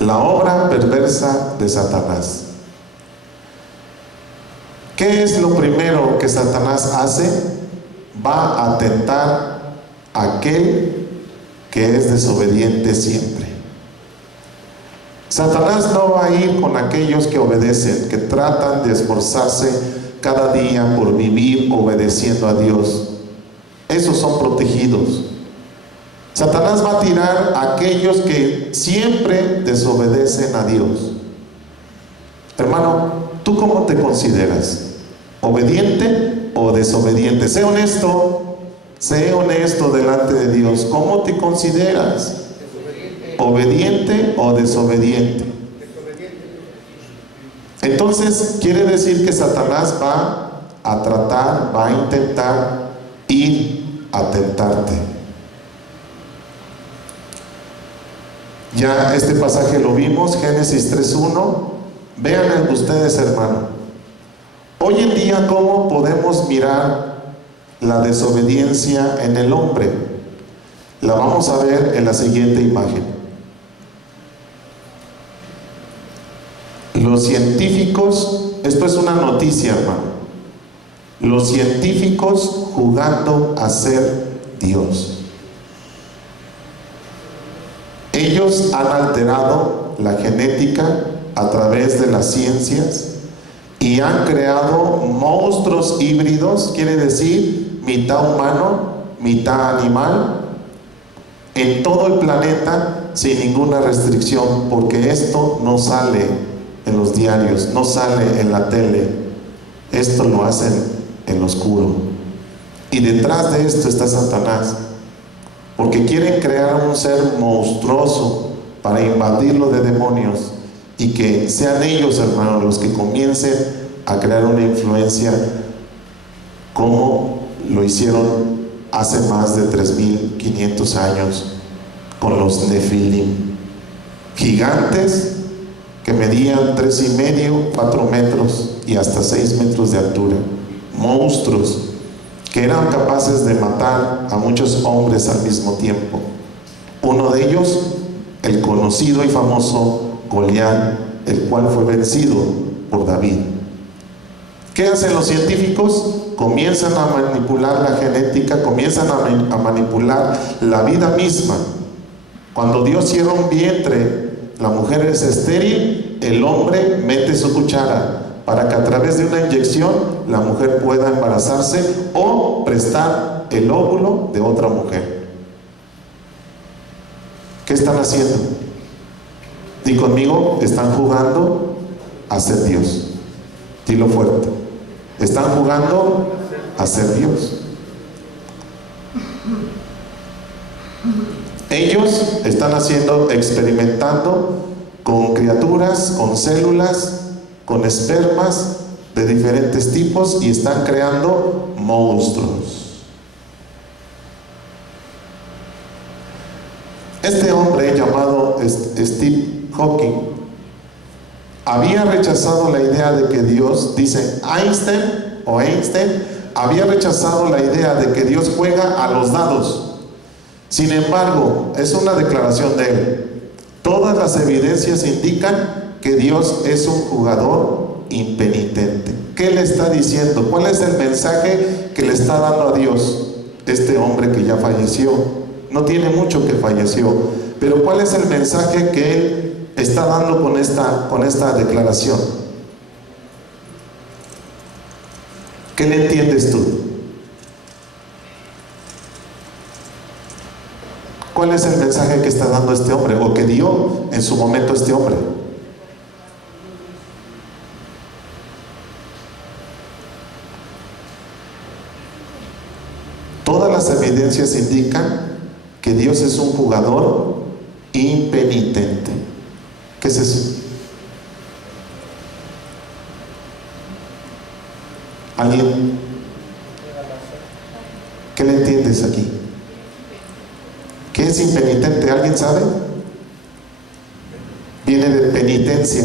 La obra perversa de Satanás. ¿Qué es lo primero que Satanás hace? Va a tentar a aquel que es desobediente siempre. Satanás no va a ir con aquellos que obedecen, que tratan de esforzarse cada día por vivir obedeciendo a Dios. Esos son protegidos. Satanás va a tirar a aquellos que siempre desobedecen a Dios. Hermano, ¿tú cómo te consideras? ¿Obediente o desobediente? Sé honesto delante de Dios. ¿Cómo te consideras? ¿Obediente o desobediente? Entonces quiere decir que Satanás va a tratar, va a intentar ir a tentarte. Ya este pasaje lo vimos, Génesis 3:1. Vean ustedes, hermano. Hoy en día, ¿cómo podemos mirar la desobediencia en el hombre? La vamos a ver en la siguiente imagen. Los científicos, esto es una noticia, hermano. Los científicos jugando a ser Dios. Ellos han alterado la genética a través de las ciencias y han creado monstruos híbridos, quiere decir mitad humano, mitad animal, en todo el planeta sin ninguna restricción, porque esto no sale en los diarios, no sale en la tele, esto lo hacen en lo oscuro. Y detrás de esto está Satanás, porque quieren crear un ser monstruoso para invadirlo de demonios, y que sean ellos, hermanos, los que comiencen a crear una influencia como lo hicieron hace más de 3.500 años con los Nefilim, gigantes que medían 3,5, 4 metros y hasta 6 metros de altura, monstruos que eran capaces de matar a muchos hombres al mismo tiempo. Uno de ellos, el conocido y famoso Goliat, el cual fue vencido por David. ¿Qué hacen los científicos? Comienzan a manipular la genética, comienzan a manipular la vida misma. Cuando Dios cierra un vientre, la mujer es estéril, el hombre mete su cuchara para que a través de una inyección la mujer pueda embarazarse o prestar el óvulo de otra mujer. ¿Qué están haciendo? Di conmigo, están jugando a ser Dios. Dilo fuerte. Están jugando a ser Dios. Ellos están experimentando con criaturas, con células, con espermas de diferentes tipos y están creando monstruos. Este hombre llamado Steve Hawking había rechazado la idea de que Dios, dice Einstein, había rechazado la idea de que Dios juega a los dados. Sin embargo, es una declaración de él. Todas las evidencias indican que Dios es un jugador impenitente. ¿Qué le está diciendo? ¿Cuál es el mensaje que le está dando a Dios este hombre que ya falleció? No tiene mucho que falleció, pero ¿cuál es el mensaje que él está dando con esta declaración? ¿Qué le entiendes tú? ¿Cuál es el mensaje que está dando este hombre o que dio en su momento este hombre? Todas las evidencias indican que Dios es un jugador impenitente. ¿Qué es eso? ¿Alguien? ¿Qué le entiendes aquí? ¿Qué es impenitente? ¿Alguien sabe? Viene de penitencia.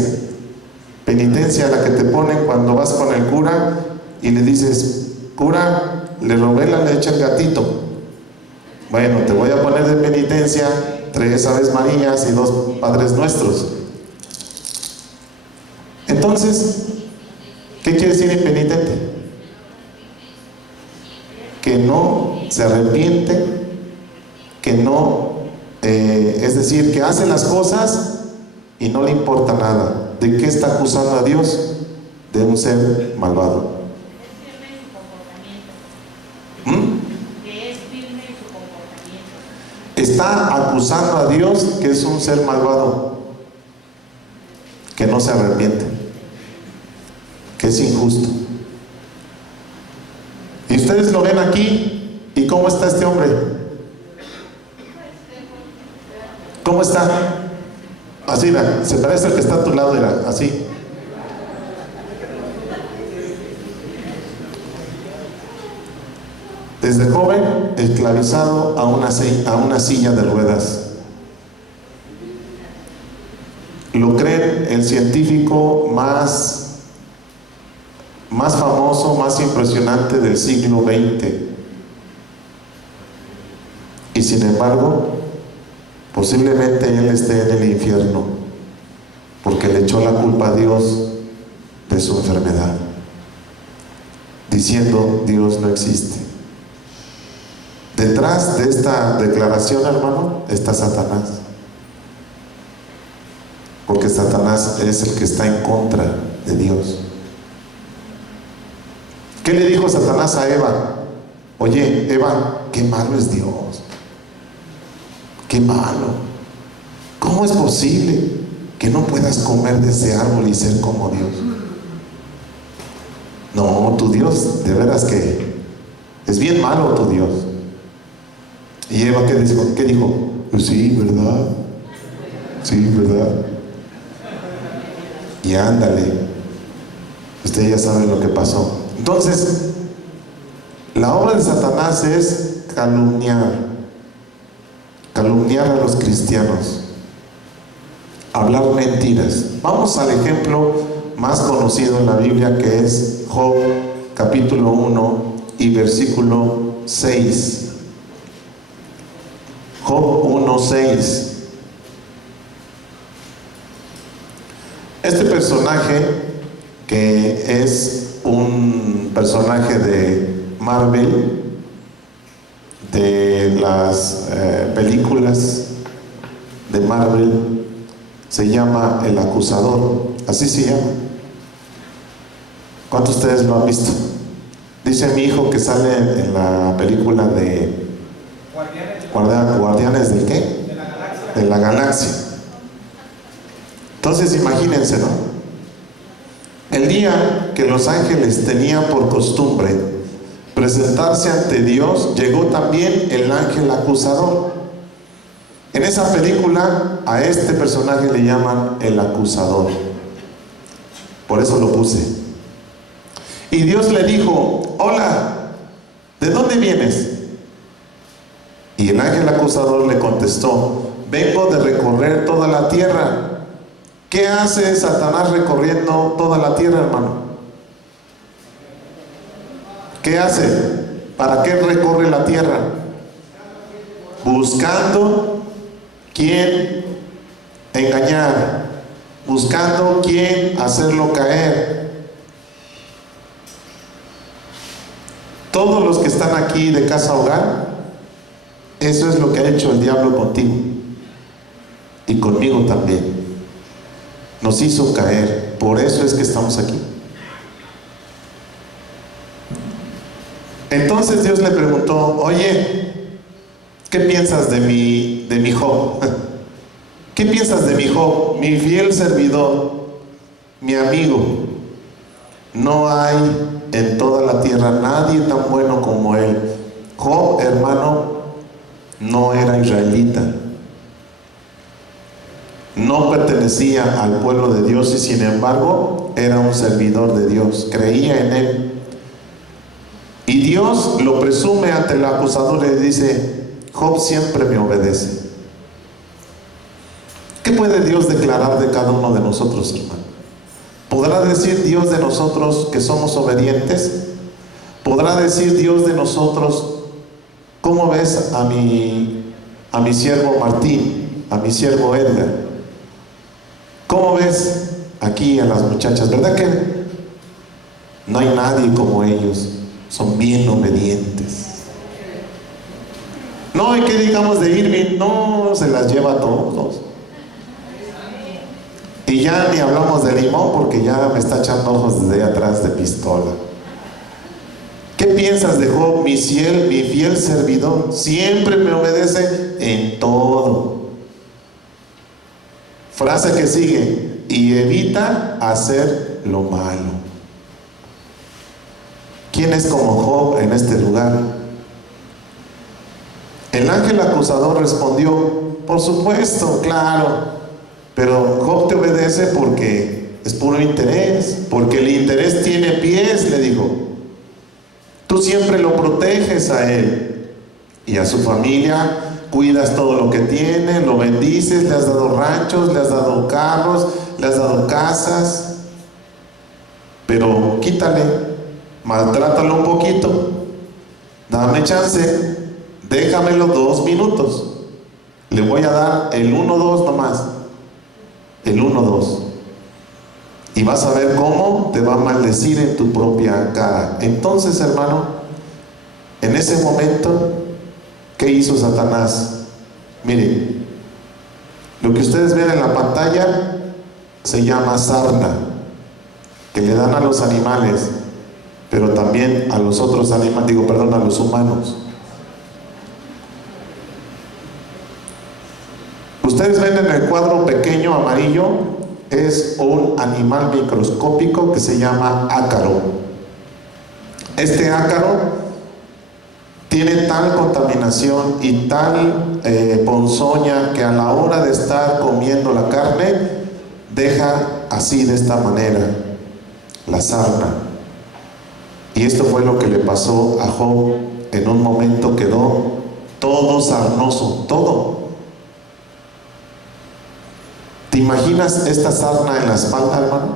Penitencia, la que te ponen cuando vas con el cura y le dices: cura, le robé la leche al gatito. Bueno, te voy a poner de penitencia 3 Aves Marías y 2 Padres Nuestros. Entonces, ¿qué quiere decir impenitente? Que no se arrepiente, que no, es decir, que hace las cosas y no le importa nada. ¿De qué está acusando a Dios? De un ser malvado. Está acusando a Dios que es un ser malvado, que no se arrepiente, que es injusto. Y ustedes lo ven aquí. ¿Y cómo está este hombre? ¿Cómo está? Así, mira, se parece al que está a tu lado, mira, así. Desde joven, esclavizado a una silla de ruedas. Lo creen el científico más famoso, más impresionante del siglo XX. Y sin embargo, posiblemente él esté en el infierno porque le echó la culpa a Dios de su enfermedad, diciendo: Dios no existe. Detrás de esta declaración, hermano, está Satanás, porque Satanás es el que está en contra de Dios. ¿Qué le dijo Satanás a Eva? Oye, Eva, qué malo es Dios. Qué malo. ¿Cómo es posible que no puedas comer de ese árbol y ser como Dios? No, tu Dios, de veras que es bien malo tu Dios. ¿Y Eva qué dijo? Pues sí, ¿verdad? Sí, ¿verdad? Y ándale, usted ya sabe lo que pasó. Entonces, la obra de Satanás es calumniar a los cristianos, hablar mentiras. Vamos al ejemplo más conocido en la Biblia, que es Job capítulo 1 y versículo 6. Job 1:6. Este personaje, que es un personaje de Marvel, de las películas de Marvel, se llama el acusador. Así se llama. ¿Cuántos de ustedes lo han visto? Dice mi hijo que sale en la película de Guardianes ¿del qué? De la Galaxia. Entonces imagínense, ¿no? El día que los ángeles tenían por costumbre presentarse ante Dios, llegó también el ángel acusador. En esa película a este personaje le llaman el acusador. Por eso lo puse. Y Dios le dijo: hola, ¿de dónde vienes? Y el ángel acusador le contestó: vengo de recorrer toda la tierra. ¿Qué hace Satanás recorriendo toda la tierra, hermano? ¿Qué hace? ¿Para qué recorre la tierra? Buscando quién engañar, buscando quién hacerlo caer. Todos los que están aquí de Casa Hogar, eso es lo que ha hecho el diablo contigo y conmigo también. Nos hizo caer, por eso es que estamos aquí. Entonces Dios le preguntó: oye, ¿qué piensas de mi Job? ¿Qué piensas de mi Job, mi fiel servidor, mi amigo? No hay en toda la tierra nadie tan bueno como él. Job, hermano, no era israelita, no pertenecía al pueblo de Dios, y sin embargo era un servidor de Dios, creía en él. Y Dios lo presume ante el acusador y le dice: Job siempre me obedece. ¿Qué puede Dios declarar de cada uno de nosotros, hermano? ¿Podrá decir Dios de nosotros que somos obedientes? ¿Podrá decir Dios de nosotros: ¿cómo ves a mi siervo Martín, a mi siervo Edgar? ¿Cómo ves aquí a las muchachas? ¿Verdad que no hay nadie como ellos? Son bien obedientes. No, ¿y qué digamos de Irving? No, se las lleva a todos. Y ya ni hablamos de Limón, porque ya me está echando ojos desde atrás de pistola. ¿Qué piensas de Job, mi fiel servidor? Siempre me obedece en todo. Frase que sigue: y evita hacer lo malo. ¿Quién es como Job en este lugar? El ángel acusador respondió: por supuesto, claro, pero Job te obedece porque es puro interés, porque el interés tiene pies, le dijo. Tú siempre lo proteges a él y a su familia, cuidas todo lo que tiene, lo bendices, le has dado ranchos, le has dado carros, le has dado casas, pero quítale, maltrátalo un poquito, dame chance, déjamelo 2 minutos, le voy a dar el 1-2 nomás, el 1-2, y vas a ver cómo te va a maldecir en tu propia cara. Entonces, hermano, en ese momento, ¿qué hizo Satanás? Miren, lo que ustedes ven en la pantalla se llama sarna, que le dan a los animales, pero también a los otros animales, a los humanos. Ustedes ven en el cuadro pequeño amarillo, es un animal microscópico que se llama ácaro. Este ácaro tiene tal contaminación y tal ponzoña que a la hora de estar comiendo la carne deja así, de esta manera, la sarna. Y esto fue lo que le pasó a Job. En un momento quedó todo sarnoso, todo. ¿Te imaginas esta sarna en la espalda, hermano?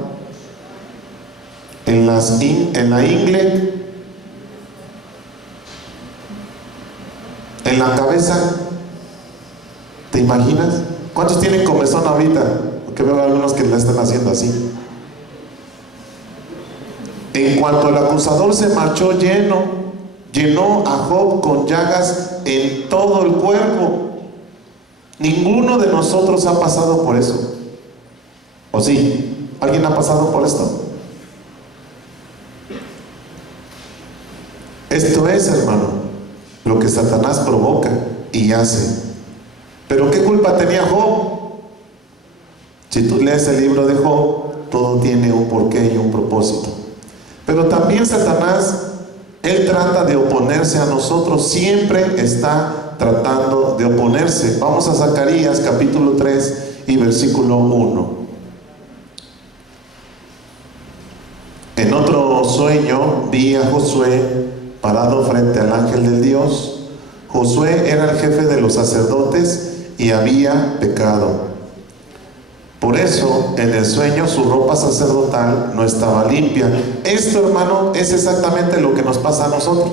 En la ingle, en la cabeza. ¿Te imaginas? ¿Cuántos tienen comezón ahorita? Porque veo algunos que la están haciendo así. En cuanto el acusador se marchó, llenó a Job con llagas en todo el cuerpo. Ninguno de nosotros ha pasado por eso. ¿O sí? ¿Alguien ha pasado por esto? Esto es, hermano, lo que Satanás provoca y hace. ¿Pero qué culpa tenía Job? Si tú lees el libro de Job, todo tiene un porqué y un propósito. Pero también Satanás Él trata de oponerse a nosotros, siempre está tratando de oponerse. Vamos a Zacarías capítulo 3 y versículo 1. En otro sueño vi a Josué parado frente al ángel del Dios. Josué era el jefe de los sacerdotes y había pecado. Por eso, en el sueño su ropa sacerdotal no estaba limpia. Esto, hermano, es exactamente lo que nos pasa a nosotros.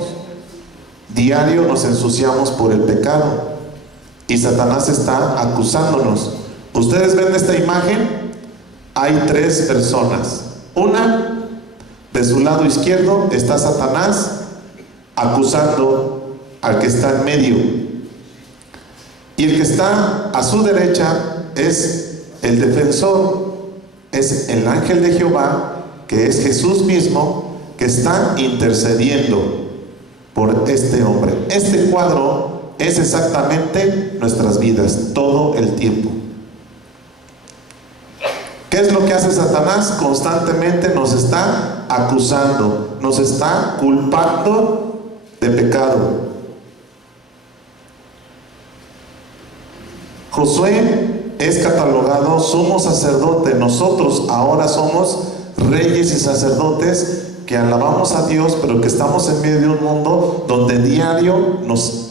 Diario nos ensuciamos por el pecado y Satanás está acusándonos. Ustedes ven esta imagen, hay tres personas. Una, de su lado izquierdo está Satanás acusando al que está en medio, y el que está a su derecha es el defensor, es el ángel de Jehová, que es Jesús mismo, que está intercediendo por este hombre. Este cuadro es exactamente nuestras vidas todo el tiempo. ¿Qué es lo que hace Satanás? Constantemente nos está acusando, nos está culpando de pecado. Josué es catalogado sumo sacerdote. Nosotros ahora somos reyes y sacerdotes que alabamos a Dios, pero que estamos en medio de un mundo donde diario nos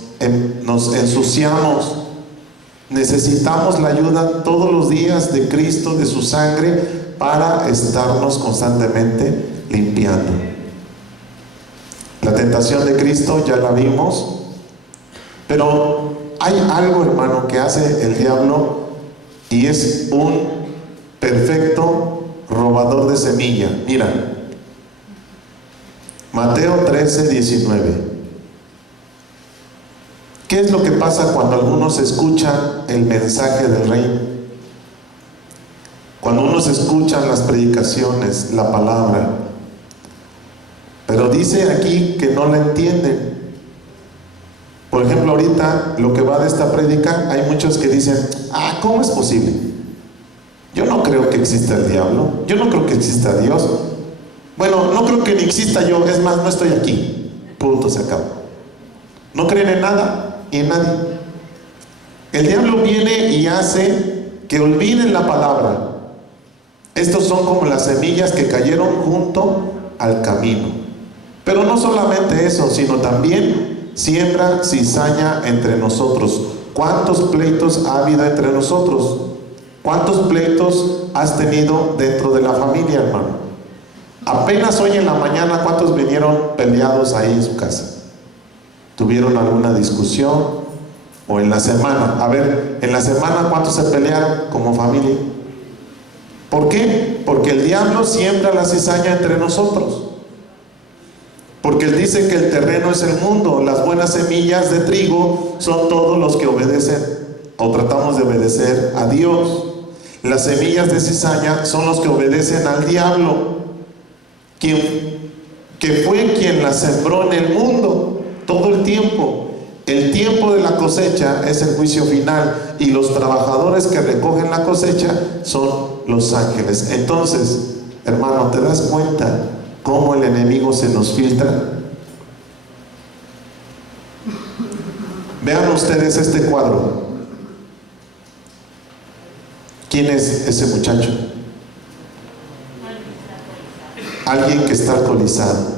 ensuciamos. Necesitamos la ayuda todos los días de Cristo, de su sangre, para estarnos constantemente limpiando. La tentación de Cristo ya la vimos, pero hay algo, hermano, que hace el diablo, y es un perfecto robador de semilla. Mira, Mateo 13, 19. ¿Qué es lo que pasa cuando algunos escuchan el mensaje del reino? Cuando unos escuchan las predicaciones, la palabra, pero dice aquí que no la entienden. Por ejemplo, ahorita lo que va de esta prédica, hay muchos que dicen: ¿cómo es posible? Yo no creo que exista el diablo, yo no creo que exista Dios. Bueno, no creo que ni exista yo, es más, no estoy aquí. Punto, se acabó. No creen en nada y en nadie. El diablo viene y hace que olviden la palabra. Estos son como las semillas que cayeron junto al camino. Pero no solamente eso, sino también siembra cizaña entre nosotros. ¿Cuántos pleitos ha habido entre nosotros? ¿Cuántos pleitos has tenido dentro de la familia, hermano? Apenas hoy en la mañana, ¿cuántos vinieron peleados ahí en su casa? ¿Tuvieron alguna discusión? O en la semana, a ver, en la semana, ¿cuántos se pelearon como familia? ¿Por qué? Porque el diablo siembra la cizaña entre nosotros. Porque él dice que el terreno es el mundo. Las buenas semillas de trigo son todos los que obedecen o tratamos de obedecer a Dios. Las semillas de cizaña son los que obedecen al diablo, que fue quien las sembró en el mundo todo el tiempo. El tiempo de la cosecha es el juicio final, y los trabajadores que recogen la cosecha son los ángeles. Entonces, hermano, ¿te das cuenta cómo el enemigo se nos filtra? Vean ustedes este cuadro. ¿Quién es ese muchacho? Alguien que está alcoholizado.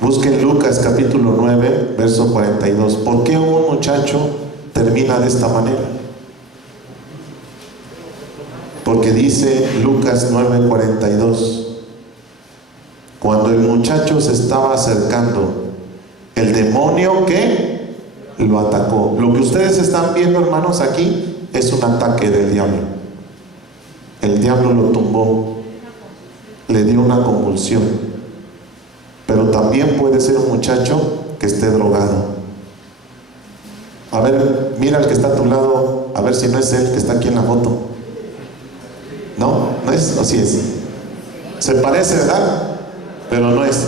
Busquen Lucas capítulo 9, verso 42. ¿Por qué un muchacho termina de esta manera? Porque dice Lucas 9, 42: cuando el muchacho se estaba acercando, el demonio que lo atacó. Lo que ustedes están viendo, hermanos, aquí es un ataque del diablo. El diablo lo tumbó, le dio una convulsión. Pero también puede ser un muchacho que esté drogado. A ver, mira al que está a tu lado, a ver si no es él que está aquí en la foto. ¿No? ¿No es? ¿O sí es? Se parece, ¿verdad? Pero no es.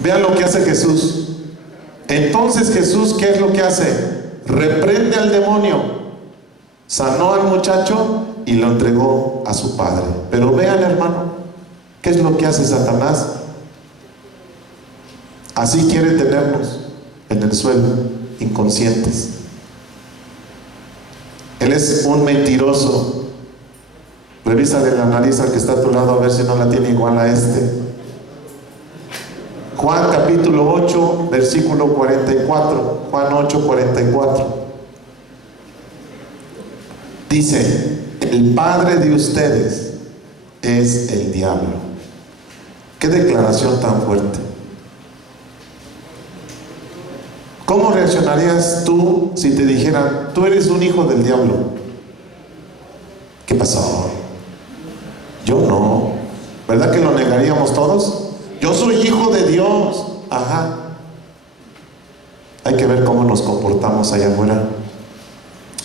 Vean lo que hace Jesús. Entonces Jesús, ¿qué es lo que hace? Reprende al demonio, sanó al muchacho y lo entregó a su padre. Pero vean, hermano, ¿Qué es lo que hace Satanás? Así quiere tenernos en el suelo, inconscientes. Él es un mentiroso. Revísale la nariz al que está a tu lado a ver si no la tiene igual a este. Juan capítulo 8, versículo 44. Juan 8, 44. Dice: el padre de ustedes es el diablo. Qué declaración tan fuerte. ¿Cómo reaccionarías tú si te dijeran: tú eres un hijo del diablo? ¿Qué pasó? Yo no. ¿Verdad que lo negaríamos todos? Yo soy hijo de Dios. Ajá. Hay que ver cómo nos comportamos allá afuera.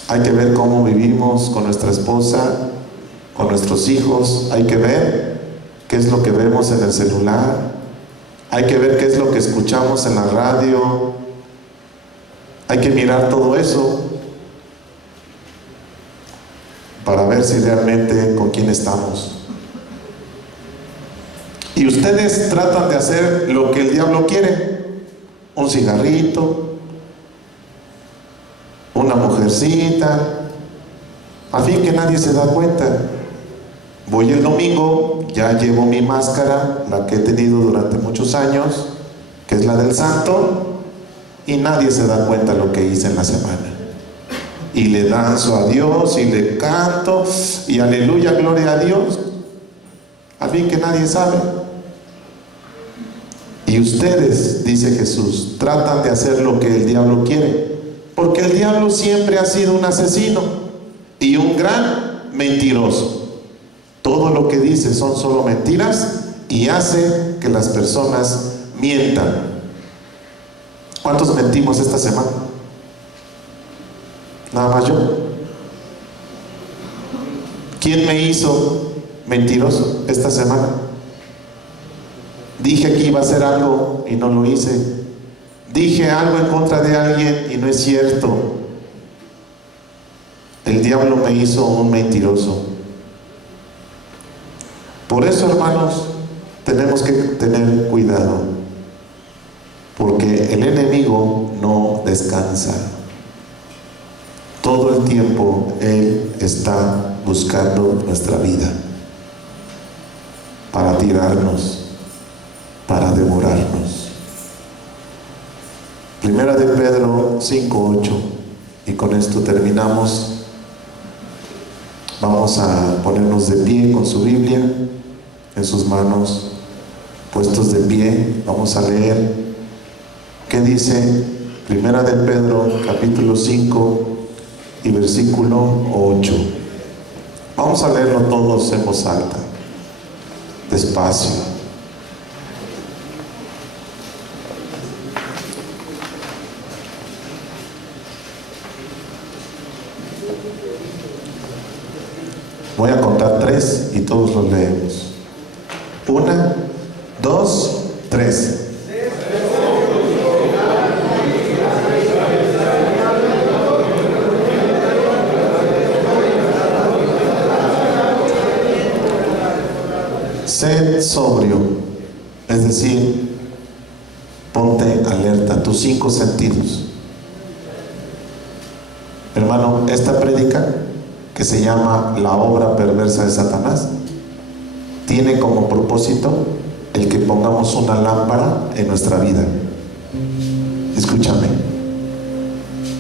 Hay que ver cómo vivimos con nuestra esposa, con nuestros hijos. Hay que ver qué es lo que vemos en el celular. Hay que ver qué es lo que escuchamos en la radio. Hay que mirar todo eso para ver si realmente con quién estamos. Y ustedes tratan de hacer lo que el diablo quiere. Un cigarrito, una mujercita, a fin que nadie se da cuenta. Voy el domingo, ya llevo mi máscara, la que he tenido durante muchos años, que es la del santo, y nadie se da cuenta lo que hice en la semana. Y le danzo a Dios, y le canto, y aleluya, gloria a Dios, a fin que nadie sabe. Y ustedes, dice Jesús, tratan de hacer lo que el diablo quiere, porque el diablo siempre ha sido un asesino y un gran mentiroso. Todo lo que dice son solo mentiras y hace que las personas mientan. ¿Cuántos mentimos esta semana? Nada más yo. ¿Quién me hizo mentiroso esta semana? Dije que iba a hacer algo y no lo hice. Dije algo en contra de alguien y no es cierto. El diablo me hizo un mentiroso. Por eso, hermanos, tenemos que tener cuidado, porque el enemigo no descansa. Todo el tiempo él está buscando nuestra vida para tirarnos, para devorarnos. Primera de Pedro 5:8, y con esto terminamos. Vamos a ponernos de pie con su Biblia en sus manos, puestos de pie. Vamos a leer qué dice Primera de Pedro capítulo 5 y versículo 8. Vamos a leerlo todos en voz alta, despacio. Voy a contar 3 y todos los leemos. 1, 2, 3. Sed sobrio, es decir, ponte alerta, tus 5 sentidos. Hermano, esta prédica, que se llama La obra perversa de Satanás, tiene como propósito el que pongamos una lámpara en nuestra vida. Escúchame,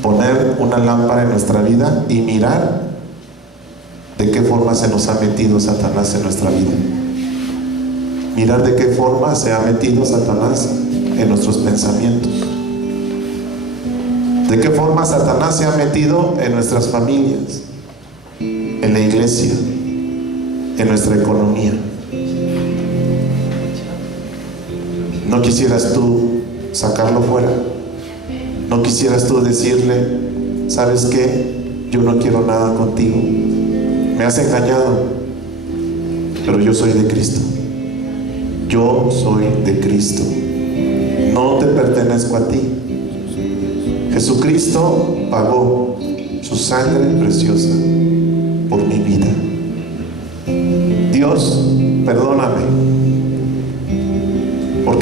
poner una lámpara en nuestra vida y mirar de qué forma se nos ha metido Satanás en nuestra vida. Mirar de qué forma se ha metido Satanás en nuestros pensamientos. De qué forma Satanás se ha metido en nuestras familias, en la iglesia, en nuestra economía. ¿No quisieras tú sacarlo fuera? ¿No quisieras tú decirle: ¿sabes qué? Yo no quiero nada contigo. Me has engañado, pero yo soy de Cristo. Yo soy de Cristo. No te pertenezco a ti. Jesucristo pagó su sangre preciosa por mi vida. Dios, perdóname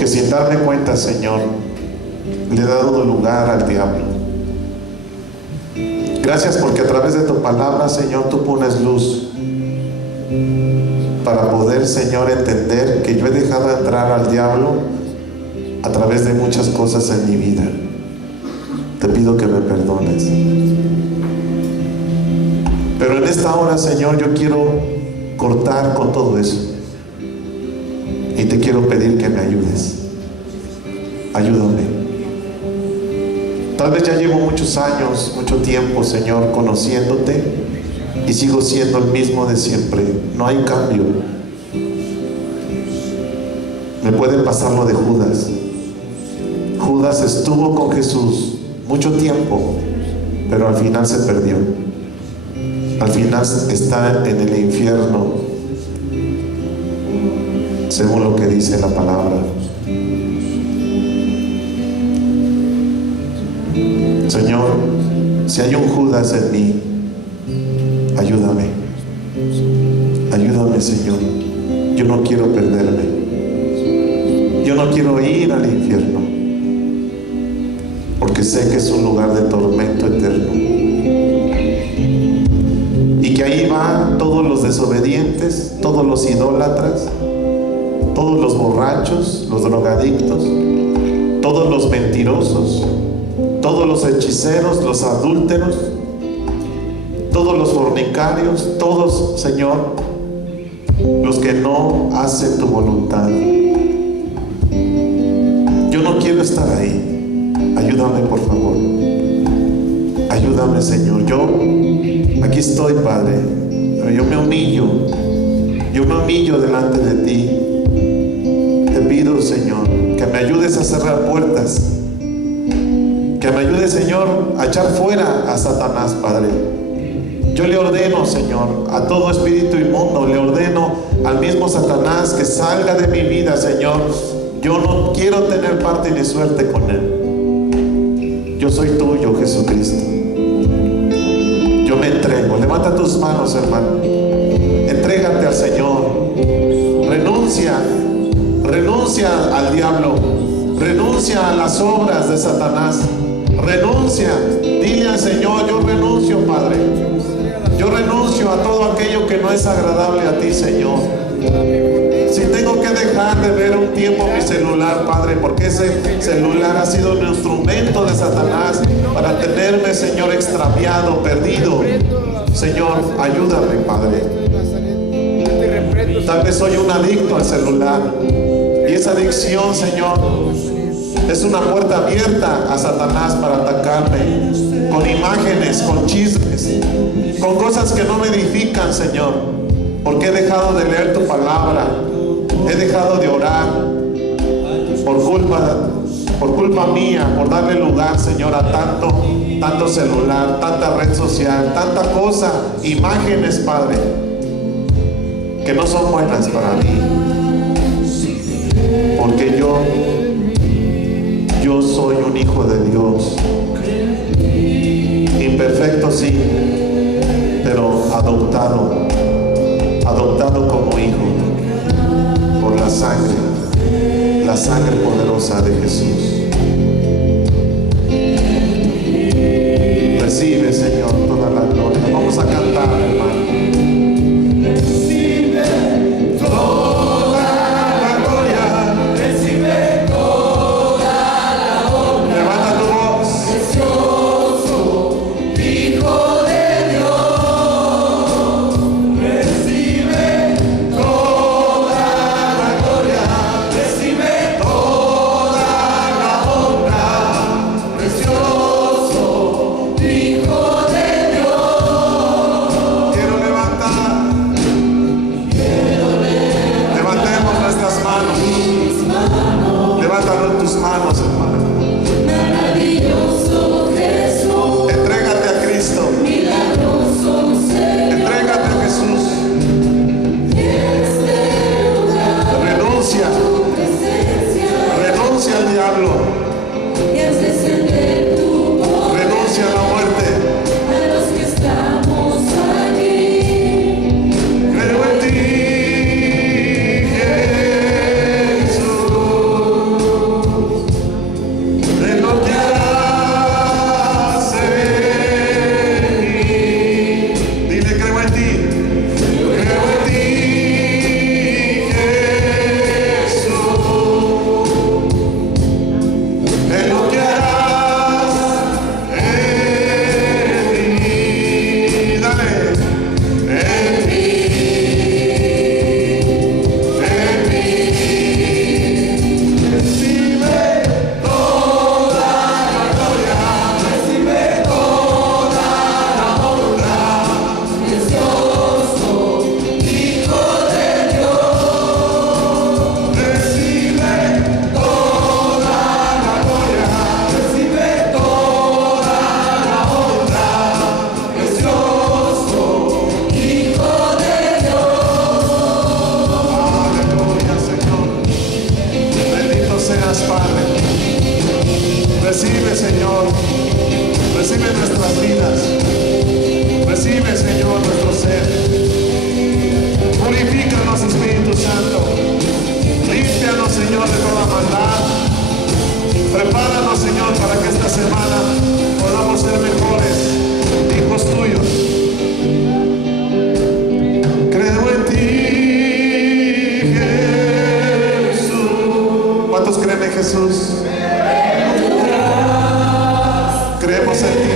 Porque sin darme cuenta, Señor, le he dado lugar al diablo. Gracias porque a través de tu palabra, Señor, tú pones luz para poder, Señor, entender que yo he dejado entrar al diablo a través de muchas cosas en mi vida. Te pido que me perdones. Pero en esta hora, Señor, yo quiero cortar con todo eso. Y te quiero pedir que me ayudes. Ayúdame. Tal vez ya llevo muchos años, mucho tiempo, Señor, conociéndote y sigo siendo el mismo de siempre. No hay cambio. Me puede pasar lo de Judas. Judas estuvo con Jesús mucho tiempo, pero al final se perdió. Al final está en el infierno, según lo que dice la palabra. Señor, si hay un Judas en mí, ayúdame. Ayúdame, Señor. Yo no quiero perderme. Yo no quiero ir al infierno, porque sé que es un lugar de tormento eterno. Y que ahí van todos los desobedientes, todos los idólatras, todos los borrachos, los drogadictos, todos los mentirosos, todos los hechiceros, los adúlteros, todos los fornicarios, todos, Señor, los que no hacen tu voluntad. Yo no quiero estar ahí. Ayúdame, por favor. Ayúdame, Señor. Yo aquí estoy, Padre. Yo me humillo. Yo me humillo delante de ti. Te pido, Señor, que me ayudes a cerrar puertas. Que me ayudes, Señor, a echar fuera a Satanás, Padre. Yo le ordeno, Señor, a todo espíritu inmundo, le ordeno al mismo Satanás que salga de mi vida, Señor. Yo no quiero tener parte ni suerte con él. Yo soy tuyo, Jesucristo. Yo me entrego. Levanta tus manos, hermano. Entrégate al Señor. Renuncia al diablo. Renuncia a las obras de Satanás. Renuncia. Dile al Señor: yo renuncio, Padre. Yo renuncio a todo aquello que no es agradable a ti, Señor. Si tengo que dejar de ver un tiempo mi celular, Padre, porque ese celular ha sido un instrumento de Satanás para tenerme, Señor, extraviado, perdido. Señor, ayúdame, Padre. Tal vez soy un adicto al celular, y esa adicción, Señor, es una puerta abierta a Satanás para atacarme con imágenes, con chismes, con cosas que no me edifican, Señor, porque he dejado de leer tu palabra. He dejado de orar por culpa mía, por darle lugar, Señor, a tanto celular, tanta red social, tanta cosa, imágenes, Padre, que no son buenas para mí. Porque yo soy un hijo de Dios, imperfecto, sí, pero adoptado como hijo por la sangre poderosa de Jesús. Recibe, Señor, toda la gloria. Vamos a cantar, hermano. Recibe toda la gloria. Recibe toda la honra. Levanta tu voz. Precioso Hijo de Dios. Recibe toda la gloria. Recibe toda la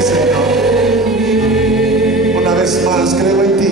Señor. Una vez más, creo en ti.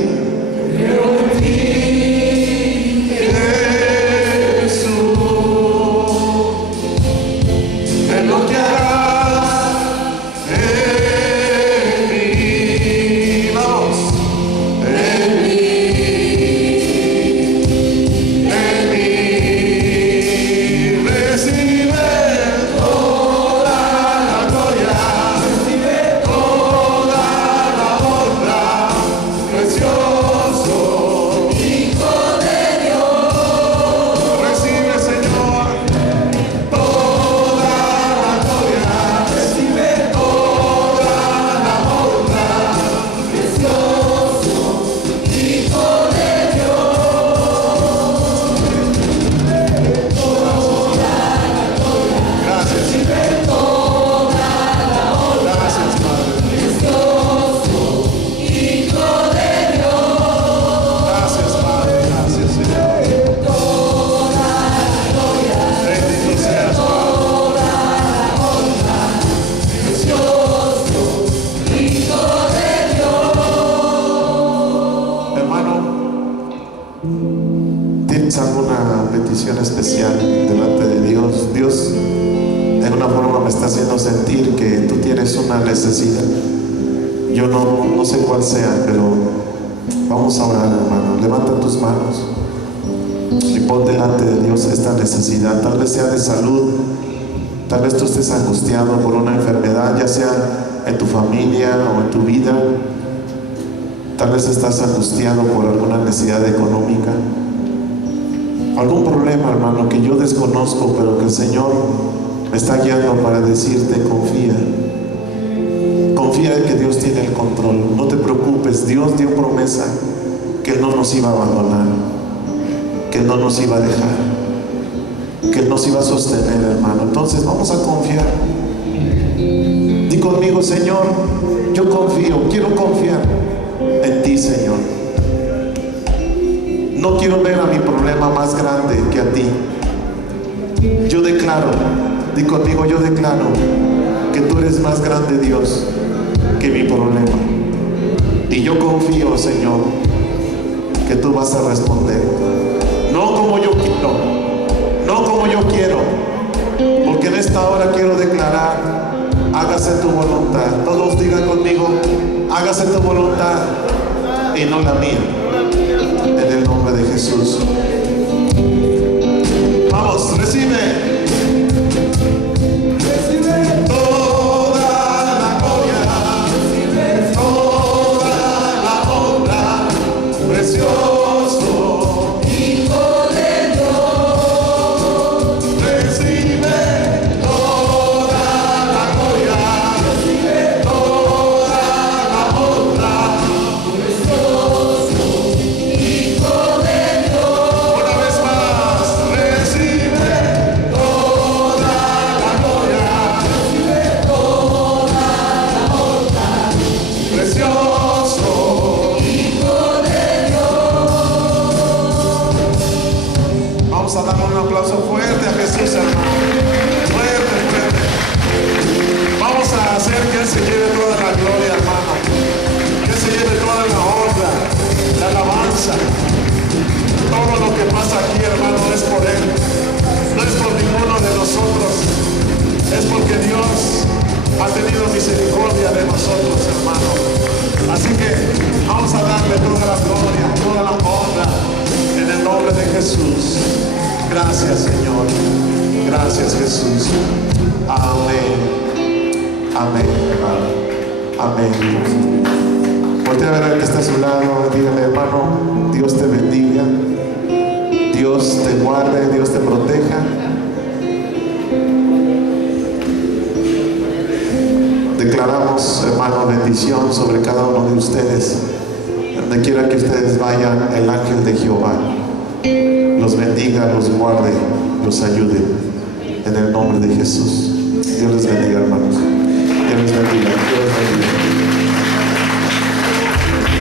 Alguna petición especial delante de Dios. Dios de alguna forma me está haciendo sentir que tú tienes una necesidad. Yo no sé cuál sea, pero vamos a orar, hermano. Levanta tus manos y pon delante de Dios esta necesidad. Tal vez sea de salud, tal vez tú estés angustiado por una enfermedad, ya sea en tu familia o en tu vida. Tal vez estás angustiado por alguna necesidad económica, algún problema, hermano, que yo desconozco, pero que el Señor me está guiando para decirte: confía en que Dios tiene el control. No te preocupes, Dios dio promesa que Él no nos iba a abandonar, que Él no nos iba a dejar, que Él nos iba a sostener, hermano. Entonces vamos a confiar. Di conmigo: Señor, yo confío, quiero confiar en ti, Señor. No quiero ver a mi problema más grande que a ti. Yo declaro, di conmigo, yo declaro que tú eres más grande, Dios, que mi problema. Y yo confío, Señor, que tú vas a responder. No como yo quiero, no como yo quiero, porque en esta hora quiero declarar: hágase tu voluntad. Todos digan conmigo: hágase tu voluntad y no la mía. En el nombre de Jesús. Vamos, recibe. Toda la gloria, toda la honra, precioso Hijo de Dios. Recibe toda la gloria, toda la honra, precioso Hijo de Dios. Una vez más, recibe toda la gloria, recibe toda la honra, precioso Hijo de Dios. Vamos a darle un aplauso fuerte a Jesús, hermano. Fuerte, fuerte. Vamos a hacer que Él se lleve toda la gloria, hermano. Que Él se lleve toda la honra, la alabanza. Todo lo que pasa aquí, hermano, es por Él. No es por ninguno de nosotros. Es porque Dios ha tenido misericordia de nosotros, hermano. Así que vamos a darle toda la gloria, toda la honra, en el nombre de Jesús. Gracias, Señor. Gracias, Jesús. Amén. Amén, hermano. Amén. Voltea a ver al que está a su lado. Dígale: hermano, Dios te bendiga, Dios te guarde, Dios te proteja. Declaramos, hermano, bendición sobre cada uno de ustedes. Donde quiera que ustedes vayan, el ángel de Jehová los bendiga, los guarde, los ayude. En el nombre de Jesús. Dios les bendiga, hermanos.